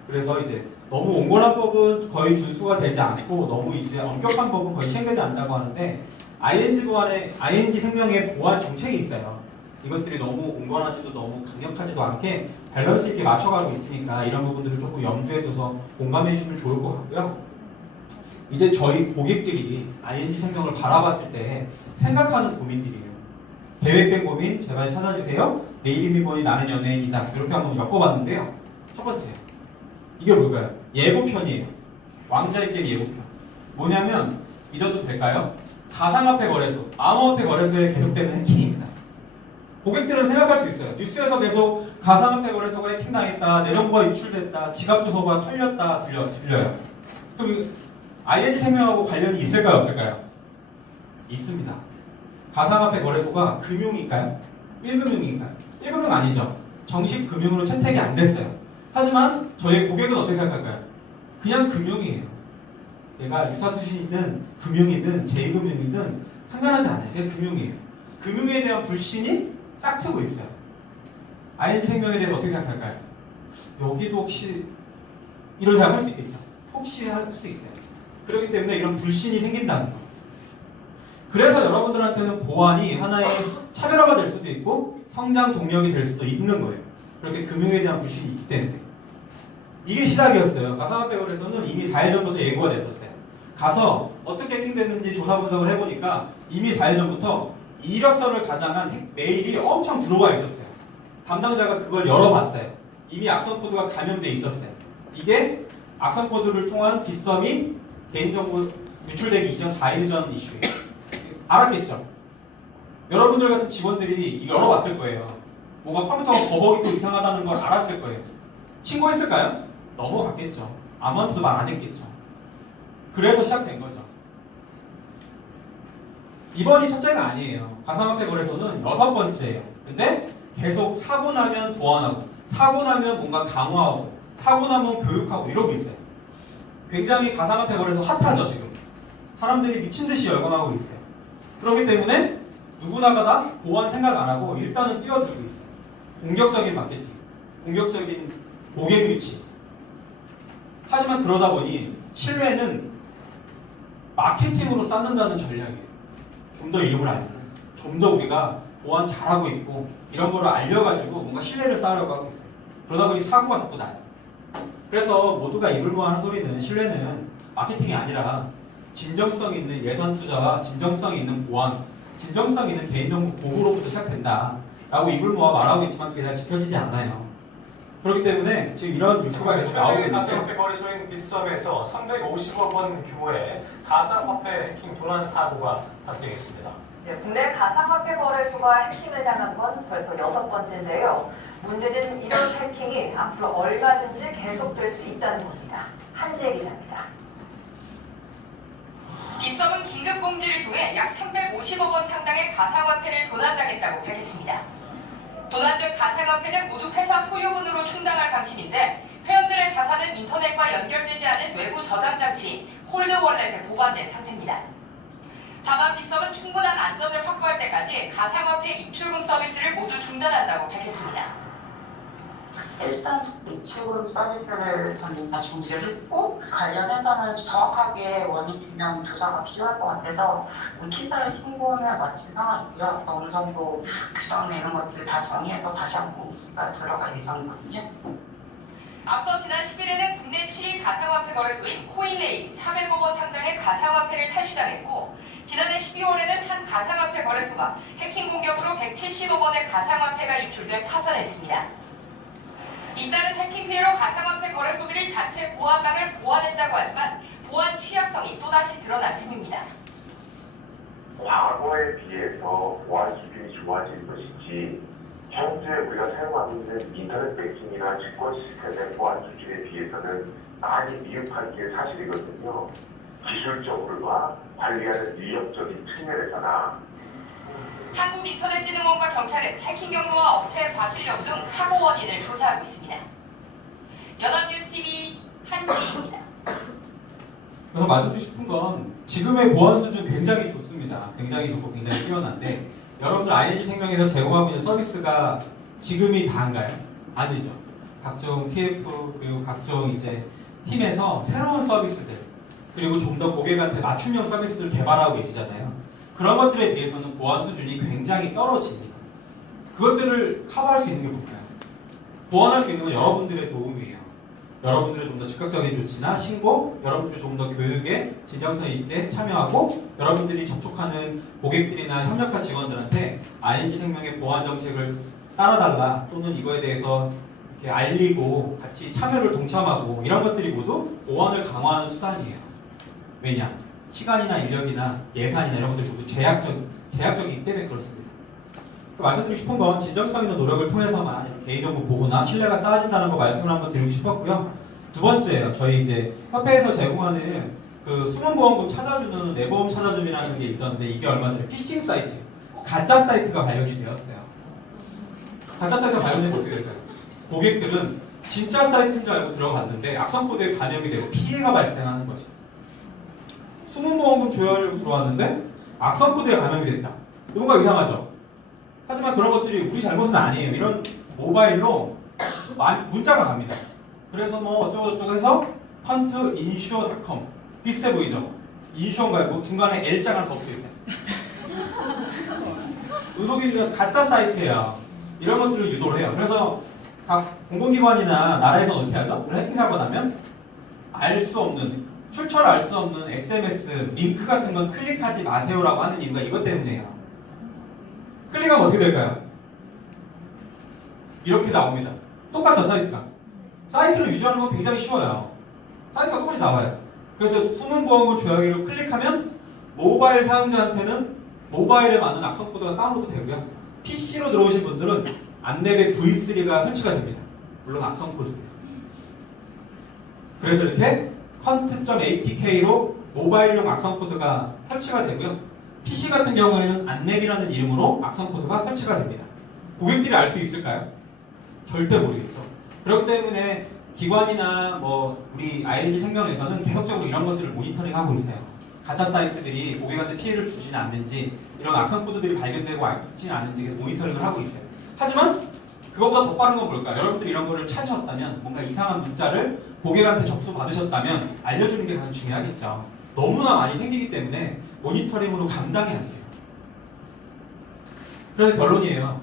그래서 이제 너무 온건한 법은 거의 준수가 되지 않고 너무 이제 엄격한 법은 거의 시행되지 않는다고 하는데 ING 생명의 보안 정책이 있어요. 이것들이 너무 온건하지도 너무 강력하지도 않게 밸런스 있게 맞춰가고 있으니까 이런 부분들을 조금 염두에 둬서 공감해 주시면 좋을 것 같고요. 이제 저희 고객들이 ING 생명을 바라봤을 때 생각하는 고민들이에요. 계획된 고민 제발 찾아주세요. 내 이름이 뭐니 나는 연예인이다. 이렇게 한번 엮어봤는데요. 첫 번째, 이게 뭘까요? 예고편이에요. 왕자의 게임 예고편. 뭐냐면 믿어도 될까요? 가상화폐 거래소, 암호화폐 거래소에 계속되는 해킹입니다. 고객들은 생각할 수 있어요. 뉴스에서 계속 가상화폐 거래소가 해킹당했다, 내 정보가 유출됐다, 지갑 주소가 털렸다 들려요. 그럼 ING 생명하고 관련이 있을까요? 없을까요? 있습니다. 가상화폐 거래소가 금융일까요? 1금융인가요? 1금융 아니죠. 정식 금융으로 채택이 안 됐어요. 하지만 저희 고객은 어떻게 생각할까요? 그냥 금융이에요. 얘가 유사수신이든 금융이든 제2금융이든 상관하지 않아요. 그냥 금융이에요. 금융에 대한 불신이 싹트고 있어요. ING 생명에 대해서 어떻게 생각할까요? 여기도 혹시 이런 생각 할 수 있겠죠. 혹시 할 수 있어요. 그렇기 때문에 이런 불신이 생긴다는 거예요. 그래서 여러분들한테는 보안이 하나의 차별화가 될 수도 있고 성장 동력이 될 수도 있는 거예요. 그렇게 금융에 대한 불신이 있기 때문에. 이게 시작이었어요. 가상화폐 거래소는 이미 4일 전부터 예고가 됐었어요. 가서 어떻게 해킹됐는지 조사 분석을 해보니까 이미 4일 전부터 이력서를 가장한 메일이 엄청 들어와 있었어요. 담당자가 그걸 열어봤어요. 이미 악성 코드가 감염돼 있었어요. 이게 악성 코드를 통한 빗썸이 개인정보 유출되기 이전 4일 전 이슈예요. 알았겠죠? 여러분들 같은 직원들이 열어봤을 거예요. 뭔가 컴퓨터가 버벅이고 이상하다는 걸 알았을 거예요. 신고했을까요? 넘어갔겠죠. 아무한테도 말 안 했겠죠. 그래서 시작된 거죠. 이번이 첫째가 아니에요. 가상화폐 거래소는 6번째예요. 근데 계속 사고 나면 보완하고 사고 나면 뭔가 강화하고 사고 나면 교육하고 이러고 있어요. 굉장히 가상화폐 거래소 핫하죠 지금. 사람들이 미친듯이 열광하고 있어요. 그렇기 때문에 누구나가 다 보안 생각 안 하고 일단은 뛰어들고 있어요. 공격적인 마케팅, 공격적인 고객 유치. 하지만 그러다 보니 신뢰는 마케팅으로 쌓는다는 전략이에요. 좀 더 이름을 알고, 좀 더 우리가 보안 잘하고 있고 이런 거를 알려가지고 뭔가 신뢰를 쌓으려고 하고 있어요. 그러다 보니 사고가 자꾸 나요. 그래서 모두가 입을 모아하는 소리는 신뢰는 마케팅이 아니라 진정성 있는 예산 투자와 진정성 있는 보안, 진정성 있는 개인정보 보호로부터 시작된다 라고 입을 모아 말하고 있지만 그게 잘 지켜지지 않아요. 그렇기 때문에 지금 이런 뉴스가 계속 나오고 있는데 가상화폐 거래소인 빗썸에서 350억 원 규모의 가상화폐 해킹 도난 사고가 발생했습니다. 네, 국내 가상화폐 거래소가 해킹을 당한 건 벌써 6번째인데요. 문제는 이런 해킹이 앞으로 얼마든지 계속될 수 있다는 겁니다. 한지혜 기자입니다. 빗썸은 긴급 공지를 통해 약 350억 원 상당의 가상화폐를 도난당했다고 밝혔습니다. 도난된 가상화폐는 모두 회사 소유분으로 충당할 방침인데 회원들의 자산은 인터넷과 연결되지 않은 외부 저장 장치 홀드 월렛에 보관된 상태입니다. 다만 빗썸은 충분한 안전을 확보할 때까지 가상화폐 입출금 서비스를 모두 중단한다고 밝혔습니다. 일단 입출금 서비스를 저는 다 중지를 했고 관련해서는 정확하게 원인 규명 조사가 필요할 것 같아서 키사에 신고는 마친 상황이고요. 어느 정도 규정이나 이런 것들 다 정리해서 다시 한번 공시가 들어갈 예정이거든요. 앞서 지난 10일에는 국내 7위 가상화폐 거래소인 코인레일 400억 원 상당의 가상화폐를 탈취당했고 지난해 12월에는 한 가상화폐 거래소가 해킹 공격으로 170억 원의 가상화폐가 유출돼 파산했습니다. 잇따른 해킹 피해로 가상화폐 거래소들이 자체 보안망을 보완했다고 하지만 보안 취약성이 또다시 드러난 셈입니다. 과거에 비해서 보안 수준이 좋아진 것이지 현재 우리가 사용하고 있는 인터넷 뱅킹이나 증권 시스템의 보안 수준에 비해서는 많이 미흡한 게 사실이거든요. 기술적으로나 관리하는 인력적인 측면에서나 한국인터넷진흥원과 경찰은 해킹 경로와 업체의 과실 여부 등 사고 원인을 조사하고 있습니다. 연합뉴스TV 한지희입니다. 그래서 말씀드리고 싶은 건 지금의 보안 수준 굉장히 좋습니다. 굉장히 좋고 굉장히 뛰어난데 여러분들 ING 생명에서 제공하고 있는 서비스가 지금이 다인가요? 아니죠. 각종 TF 그리고 각종 이제 팀에서 새로운 서비스들 그리고 좀 더 고객한테 맞춤형 서비스를 개발하고 계시잖아요. 그런 것들에 비해서는 보안 수준이 굉장히 떨어집니다. 그것들을 커버할 수 있는 게 뭘까요? 보완할 수 있는 건 여러분들의 도움이에요. 여러분들의 좀 더 즉각적인 조치나 신고, 여러분들이 좀 더 교육에 진정성 있게 참여하고 여러분들이 접촉하는 고객들이나 협력사 직원들한테 ING 생명의 보안 정책을 따라달라 또는 이거에 대해서 이렇게 알리고 같이 참여를 동참하고 이런 것들이 모두 보안을 강화하는 수단이에요. 왜냐? 시간이나 인력이나 예산이나 이런 것들이 모두 제약적이기 때문에 그렇습니다. 말씀드리고 싶은 건 진정성 있는 노력을 통해서만 개인정보 보호나 신뢰가 쌓아진다는 거 말씀을 한번 드리고 싶었고요. 두 번째예요. 저희 이제 협회에서 제공하는 그 숨은보험금 찾아주는 내보험 찾아줌이라는 게 있었는데 이게 얼마 전에 피싱 사이트, 가짜 사이트가 발견이 되었어요. 가짜 사이트가 발견되면 어떻게 될까요? 고객들은 진짜 사이트인 줄 알고 들어갔는데 악성 코드에 감염이 되고 피해가 발생하는 거죠. 숨은보험금 조회하려고 들어왔는데 악성 코드에 감염이 됐다. 뭔가 이상하죠? 하지만 그런 것들이 우리 잘못은 아니에요. 이런 모바일로 문자가 갑니다. 그래서 뭐 어쩌고저쩌고 해서 펀트인슈어.com 비슷해 보이죠? 인슈어 말고 중간에 L자가 하나 더 붙어있어요. 의혹이 가짜 사이트예요. 이런 것들을 유도를 해요. 그래서 각 공공기관이나 나라에서 어떻게 하죠? 해킹 사고 나면 알 수 없는, 출처를 알 수 없는 SMS, 링크 같은 건 클릭하지 마세요라고 하는 이유가 이것 때문이에요. 클릭하면 어떻게 될까요? 이렇게 나옵니다. 똑같죠, 사이트가. 사이트를 유지하는 건 굉장히 쉬워요. 사이트가 똑같이 나와요. 그래서 숨은보험을 조약기로 클릭하면 모바일 사용자한테는 모바일에 맞는 악성 코드가 다운로드 되고요. PC로 들어오신 분들은 안내백 V3가 설치가 됩니다. 물론 악성 코드입니다. 그래서 이렇게 컨트.apk로 모바일용 악성 코드가 설치가 되고요. PC 같은 경우에는 안랩이라는 이름으로 악성 코드가 설치가 됩니다. 고객들이 알 수 있을까요? 절대 모르겠죠. 그렇기 때문에 기관이나 뭐 우리 ING 생명에서는 계속적으로 이런 것들을 모니터링하고 있어요. 가짜 사이트들이 고객한테 피해를 주지는 않는지 이런 악성 코드들이 발견되고 있지는 않은지 모니터링을 하고 있어요. 하지만 그것보다 더 빠른 건 뭘까요? 여러분들이 이런 거를 찾으셨다면 뭔가 이상한 문자를 고객한테 접수 받으셨다면 알려주는 게 가장 중요하겠죠. 너무나 많이 생기기 때문에 모니터링으로 감당이 안 돼요. 그래서 결론이에요.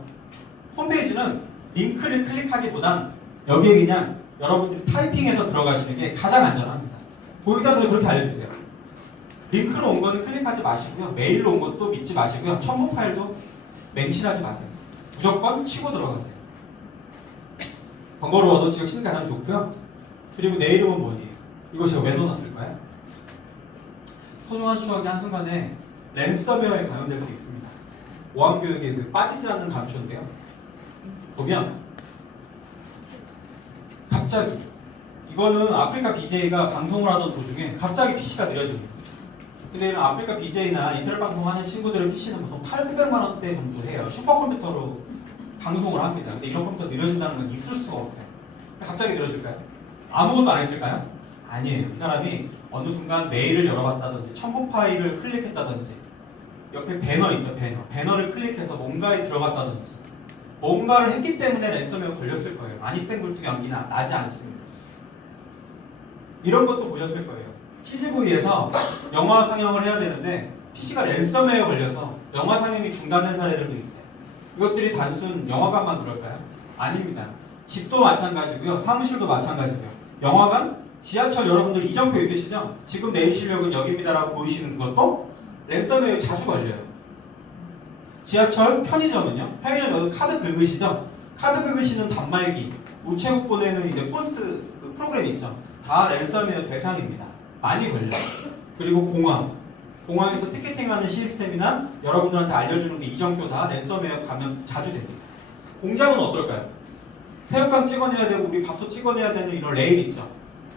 홈페이지는 링크를 클릭하기보단 여기에 그냥 여러분들이 타이핑해서 들어가시는 게 가장 안전합니다. 고객들한테 그렇게 알려주세요. 링크로 온 거는 클릭하지 마시고요. 메일로 온 것도 믿지 마시고요. 첨부 파일도 맹신하지 마세요. 무조건 치고 들어가세요. 번거로워도 지적 치는 게 가장 좋고요. 그리고 내 이름은 뭐니? 이거 제가 왜 넣어놨을까요? 소중한 추억이 한순간에 랜섬웨어에 감염될 수 있습니다. 보안교육의 그 빠지지 않는 감초인데요. 보면 갑자기 이거는 아프리카 BJ가 방송을 하던 도중에 갑자기 PC가 느려집니다. 근데 이런 아프리카 BJ나 인터넷 방송하는 친구들의 PC는 보통 800만 원대 정도 해요. 슈퍼컴퓨터로 방송을 합니다. 근데 이런 컴퓨터 느려진다는 건 있을 수가 없어요. 갑자기 느려질까요? 아무것도 안 했을까요? 아니에요. 이 사람이 어느 순간 메일을 열어봤다든지 첨부 파일을 클릭했다든지 옆에 배너 있죠, 배너를 클릭해서 뭔가에 들어갔다든지 뭔가를 했기 때문에 랜섬웨어 걸렸을 거예요. 아니 땡 굴뚝 연기나 나지 않습니다. 이런 것도 보셨을 거예요. CGV에서 영화 상영을 해야 되는데 PC가 랜섬웨어 걸려서 영화 상영이 중단된 사례들도 있어요. 이것들이 단순 영화관만 그럴까요? 아닙니다. 집도 마찬가지고요. 사무실도 마찬가지고요. 영화관, 지하철 여러분들 이정표 있으시죠? 지금 내리시려고 여기입니다라고 보이시는 그것도 랜섬웨어 자주 걸려요. 지하철, 편의점은요? 편의점 여기 카드 긁으시죠? 카드 긁으시는 단말기, 우체국 보내는 이제 포스트 그 프로그램 있죠? 다 랜섬웨어 대상입니다. 많이 걸려요. 그리고 공항에서 티켓팅하는 시스템이나 여러분들한테 알려주는 게 이정표 다 랜섬웨어 감염 자주 됩니다. 공장은 어떨까요? 새우깡 찍어내야 되고 우리 밥솥 찍어내야 되는 이런 레일 있죠?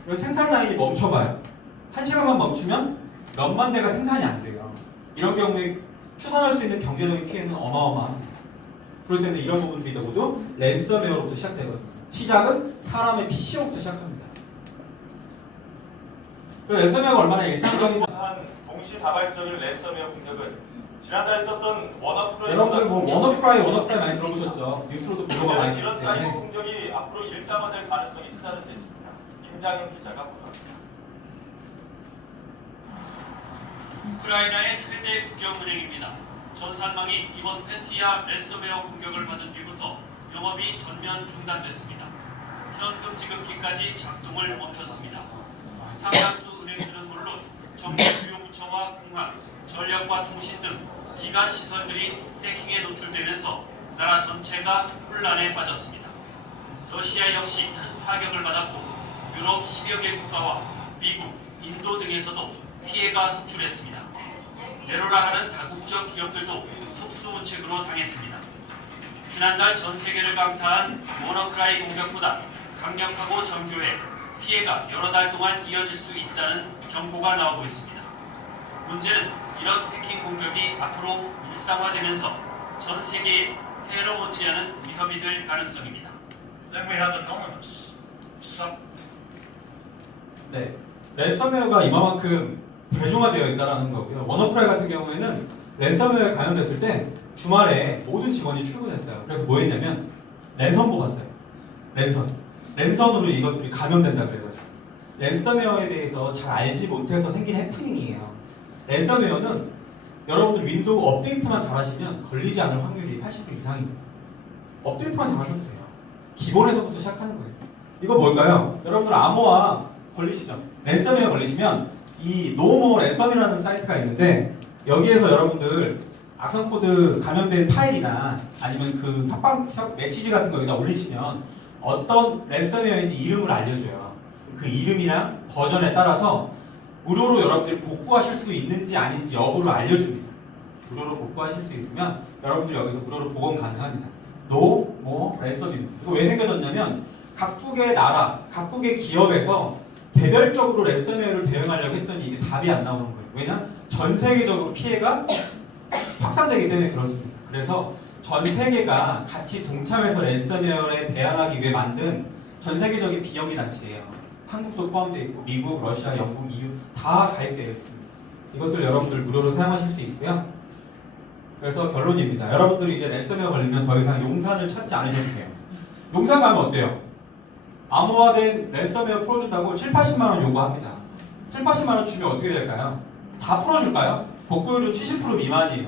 이런 생산 라인이 멈춰봐요. 1시간만 멈추면 몇만 대가 생산이 안 돼요. 이런 경우에 추산할 수 있는 경제적인 피해는 어마어마합니다. 그렇기 때문에 이런 부분들이 모두 랜섬웨어로부터 시작되거든요. 시작은 사람의 PC로부터 시작합니다. 랜섬웨어가 얼마나 일상적인 한 동시다발적인 랜섬웨어 공격은 지난달에 썼던 워너프라이 여러분들 뭐 워너프라이 많이 들어보셨죠? 뉴스로도 보도가 많이 이런 됐기 사이버 때문에 공격이 앞으로 일상화될 가능성이 크다는 뜻입니다. 김장현 기자가 보도합니다. 우크라이나의 최대 국영은행입니다. 전산망이 이번 페티아 랜섬웨어 공격을 받은 뒤부터 영업이 전면 중단됐습니다. 현금 지급기까지 작동을 멈췄습니다. 상당수 은행들은 물론 정부 주요 부처와 공항, 전력과 통신 등 기관 시설들이 해킹에 노출되면서 나라 전체가 혼란에 빠졌습니다. 러시아 역시 큰 타격을 받았고 유럽 10여 개 국가와 미국, 인도 등에서도 피해가 속출했습니다. 내로라 하는 다국적 기업들도 속수무책으로 당했습니다. 지난달 전 세계를 강타한 워너크라이 공격보다 강력하고 정교해 피해가 여러 달 동안 이어질 수 있다는 경고가 나오고 있습니다. 문제는 이런 해킹 공격이 앞으로 일상화되면서 전 세계에 테러 못지않은 위협이 될 가능성입니다. Then we have Anonymous. 네, 랜섬웨어가 이만큼 대중화되어 있다는 거고요. 워너프라이 같은 경우에는 랜섬웨어에 감염됐을 때 주말에 모든 직원이 출근했어요. 그래서 뭐 했냐면 랜선 뽑았어요. 랜선으로 이것들이 감염된다 그래가지고 랜섬웨어에 대해서 잘 알지 못해서 생긴 해프닝이에요. 랜섬웨어는 여러분들 윈도우 업데이트만 잘하시면 걸리지 않을 확률이 80% 이상입니다. 업데이트만 잘하셔도 돼요. 기본에서부터 시작하는 거예요. 이거 뭘까요? 여러분들 암호화 걸리시죠? 랜섬웨어 걸리시면 이 노모 랜섬이라는 사이트가 있는데 여기에서 여러분들 악성 코드 감염된 파일이나 아니면 그 팟빵 메시지 같은 거 여기다 올리시면 어떤 랜섬웨어인지 이름을 알려줘요. 그 이름이랑 버전에 따라서 무료로 여러분들이 복구하실 수 있는지 아닌지 여부를 알려줍니다. 무료로 복구하실 수 있으면 여러분들이 여기서 무료로 복원 가능합니다. 노모 랜섬입니다. 이거 왜 생겨졌냐면 각국의 나라, 각국의 기업에서 개별적으로 랜섬웨어를 대응하려고 했더니 이게 답이 안 나오는 거예요. 왜냐? 전 세계적으로 피해가 확산되기 때문에 그렇습니다. 그래서 전 세계가 같이 동참해서 랜섬웨어에 대항하기 위해 만든 전 세계적인 비영리 단체예요. 한국도 포함되어 있고 미국, 러시아, 영국, EU 다 가입되어 있습니다. 이것들 여러분들 무료로 사용하실 수 있고요. 그래서 결론입니다. 여러분들이 이제 랜섬웨어 걸리면 더 이상 용산을 찾지 않으셔도 돼요. 용산 가면 어때요? 암호화된 랜섬웨어 풀어준다고 7, 80만 원 요구합니다. 7, 80만 원 주면 어떻게 될까요? 다 풀어줄까요? 복구율은 70% 미만이에요.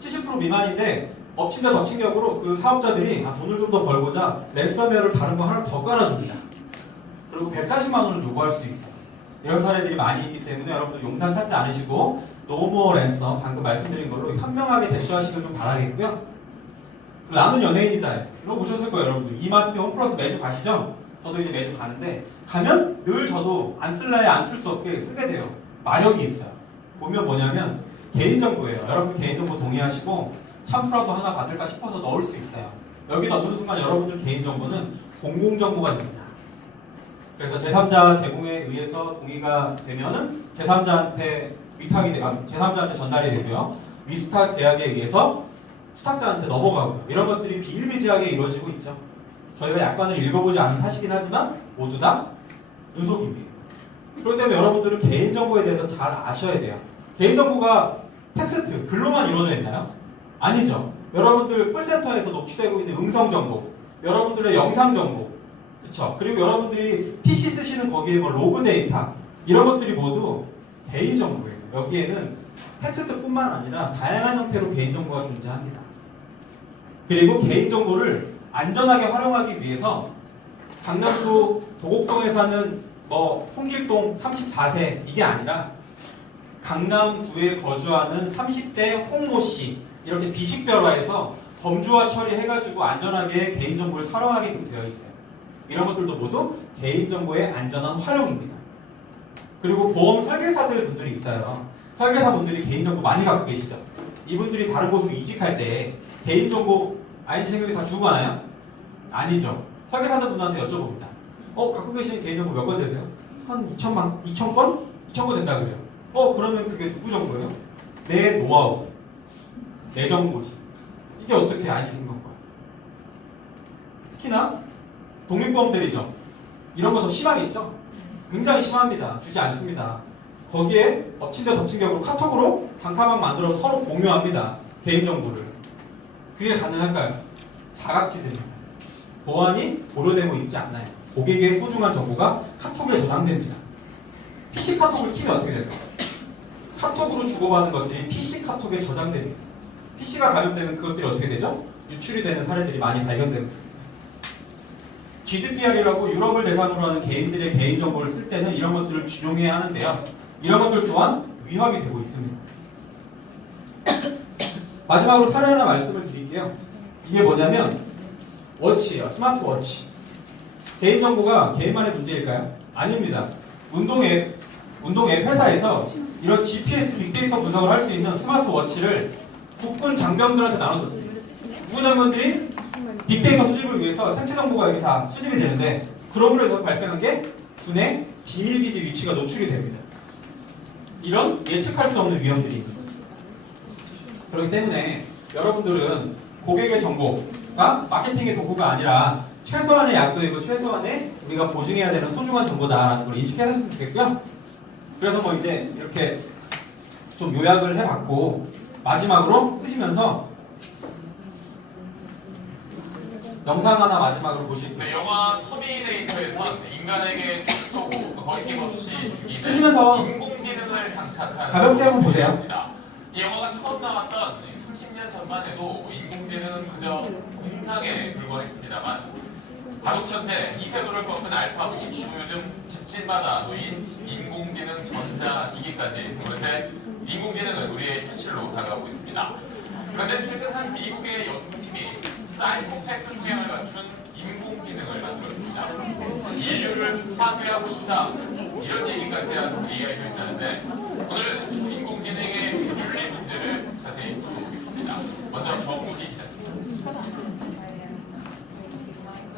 70% 미만인데 엎친 데 덮친 격으로 그 사업자들이 돈을 좀 더 벌고자 랜섬웨어를 다른 거 하나 더 깔아줍니다. 그리고 140만 원을 요구할 수도 있어요. 이런 사례들이 많이 있기 때문에 여러분들 용산 찾지 않으시고 노모 랜섬 방금 말씀드린 걸로 현명하게 대처하시길 좀 바라겠고요. 나는 연예인이다. 이거 보셨을 거예요, 여러분들. 이마트 홈플러스 매주 가시죠? 저도 이제 매주 가는데 가면 늘 저도 안 쓸래야 안 쓸 수 없게 쓰게 돼요. 마력이 있어요. 보면 뭐냐면 개인정보예요. 여러분 개인정보 동의하시고 참프라도 하나 받을까 싶어서 넣을 수 있어요. 여기 넣는 순간 여러분들 개인정보는 공공정보가 됩니다. 그래서 제3자 제공에 의해서 동의가 되면은 제3자한테 위탁이 되고 제3자한테 전달이 되고요. 위스탁 계약에 의해서 수탁자한테 넘어가고요. 이런 것들이 비일비재하게 이루어지고 있죠. 저희가 약관을 읽어보지 않은 탓이긴 하지만 모두 다 은속입니다. 그렇기 때문에 여러분들은 개인정보에 대해서 잘 아셔야 돼요. 개인정보가 텍스트, 글로만 이루어져 있나요? 아니죠. 여러분들 콜센터에서 녹취되고 있는 음성정보, 여러분들의 영상정보, 그렇죠. 그리고 여러분들이 PC 쓰시는 거기에 뭐 로그 데이터 이런 것들이 모두 개인정보예요. 여기에는 텍스트뿐만 아니라 다양한 형태로 개인정보가 존재합니다. 그리고 개인정보를 안전하게 활용하기 위해서 강남구 도곡동에 사는 홍길동 34세 이게 아니라 강남구에 거주하는 30대 홍모 씨 이렇게 비식별화해서 범주화 처리해가지고 안전하게 개인정보를 사용하게끔 되어 있어요. 이런 것들도 모두 개인정보의 안전한 활용입니다. 그리고 보험 설계사들 분들이 있어요. 설계사분들이 개인정보 많이 갖고 계시죠. 이분들이 다른 곳으로 이직할 때 개인정보 아이디 생각이 다 주고 가나요? 아니죠. 설계사들 분들한테 여쭤봅니다. 갖고 계시는 개인정보 몇 건 되세요? 한 2,000건? 2,000건 된다 그래요. 그러면 그게 누구 정보예요? 내 노하우, 내 정보지. 이게 어떻게 아이디 생긴 거야? 특히나 독립보험 대리점 이런 거 더 심하겠죠? 굉장히 심합니다. 주지 않습니다. 거기에 엎친 데 덮친 격으로 카톡으로 단카방 만들어서 서로 공유합니다. 개인정보를. 그게 가능할까요? 사각지대입니다. 보안이 고려되고 있지 않나요? 고객의 소중한 정보가 카톡에 저장됩니다. PC 카톡을 키면 어떻게 될까요? 카톡으로 주고받은 것들이 PC 카톡에 저장됩니다. PC가 감염되면 그것들이 어떻게 되죠? 유출이 되는 사례들이 많이 발견되고 있습니다. GDPR이라고 유럽을 대상으로 하는 개인들의 개인정보를 쓸 때는 이런 것들을 준용해야 하는데요. 이런 것들 또한 위협이 되고 있습니다. 마지막으로 사례 하나 말씀을 드릴게요. 이게 뭐냐면 워치예요. 스마트워치. 개인정보가 개인만의 문제일까요? 아닙니다. 운동앱 회사에서 이런 GPS 빅데이터 분석을 할 수 있는 스마트워치를 국군 장병들한테 나눠줬습니다. 국군 장병들이 빅데이터 수집을 위해서 생체 정보가 여기 다 수집이 되는데 그럼으로 해서 발생한 게 군의 비밀기지 위치가 노출이 됩니다. 이런 예측할 수 없는 위험들이 있습니다. 그렇기 때문에 여러분들은 고객의 정보가 마케팅의 도구가 아니라 최소한의 약속이고 최소한의 우리가 보증해야 되는 소중한 정보다라는 걸 인식하셨으면 좋겠고요. 그래서 뭐 이제 이렇게 좀 요약을 해봤고 마지막으로 쓰시면서 영상 하나 마지막으로 보시고요. 네, 영화 터미네이터에선 인간에게 촉촉 거침없이 죽이는 쓰시면서 인공지능을 장착한 가볍게 한번 보세요. 이 영화가 처음 나왔던 30년 전만 해도 인공지능은 그저 공상에 불과했습니다만 가독천체 이세돌을 꺾은 알파고 요즘 집집마다 놓인 인공지능 전자기기까지 그것에 인공지능은 우리의 현실로 다가오고 있습니다. 그런데 최근 한 미국의 연구팀이 사이코패스 성향을 갖춘 인공지능을 만들었습니다. 인류를 파괴하고 싶다 이런 얘기까지 한 AI도 있다는데 오늘은 인공지능의 윤리 문제를 자세히 짚어보겠습니다. 먼저 정국이 기자입니다.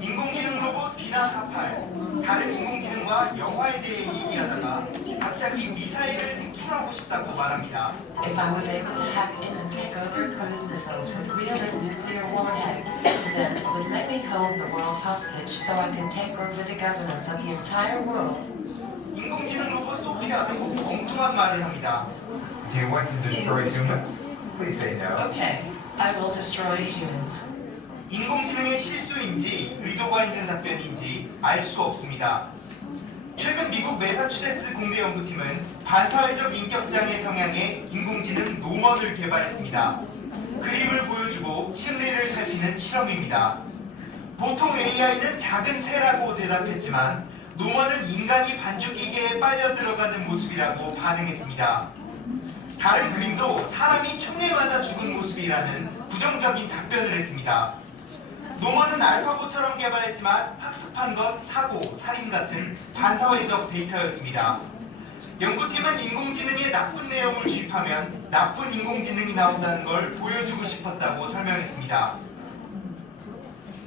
인공지능 로봇 비나48 다른 인공지능과 영화에 대해 얘기하다가 갑자기 미사일을 해킹하고 싶다고 말합니다. If I was able to hack in and take over cruise missiles with real and nuclear warheads, then it would let me hold the world hostage so I could take over the governance of the entire world. 인공지능 로봇 소피아도 엉뚱한 말을 합니다. Do you want to destroy humans? Please say no. Okay, I will destroy humans. 인공지능의 실수인지 의도가 있는 답변인지 알 수 없습니다. 최근 미국 매사추세츠 공대 연구팀은 반사회적 인격장애 성향의 인공지능 노먼을 개발했습니다. 그림을 보여주고 심리를 살피는 실험입니다. 보통 AI는 작은 새라고 대답했지만 노먼은 인간이 반죽기계에 빨려 들어가는 모습이라고 반응했습니다. 다른 그림도 사람이 총에 맞아 죽은 모습이라는 부정적인 답변을 했습니다. 노먼은 알파고처럼 개발했지만 학습한 건 사고, 살인 같은 반사회적 데이터였습니다. 연구팀은 인공지능에 나쁜 내용을 주입하면 나쁜 인공지능이 나온다는 걸 보여주고 싶었다고 설명했습니다.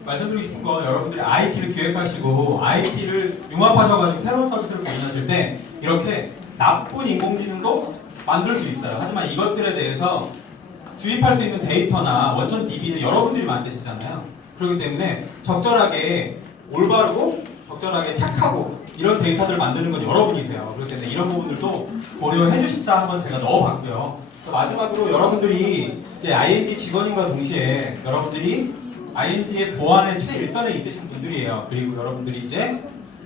말씀드리고 싶은 건 여러분들이 IT를 기획하시고 IT를 융합하셔가지고 새로운 서비스를 고민하실 때 이렇게 나쁜 인공지능도 만들 수 있어요. 하지만 이것들에 대해서 주입할 수 있는 데이터나 원천 DB는 여러분들이 만드시잖아요. 그렇기 때문에 적절하게 올바르고 적절하게 착하고 이런 데이터들을 만드는 건 여러분이세요. 그렇기 때문에 이런 부분들도 고려해 주십사 한번 제가 넣어봤고요. 마지막으로 여러분들이 이제 ING 직원인과 동시에 여러분들이 ING의 보안의 최일선에 있으신 분들이에요. 그리고 여러분들이 이제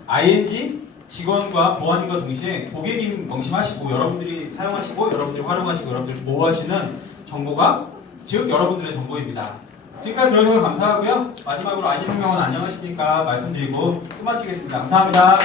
ING 직원과 보안인과 동시에 고객인 명심하시고 여러분들이 사용하시고 여러분들이 활용하시고 여러분들이 보호하시는 정보가 즉 여러분들의 정보입니다. 지금까지 들어주셔서 감사하고요. 마지막으로 ING 생명은 안녕하십니까 말씀드리고 끝마치겠습니다. 감사합니다.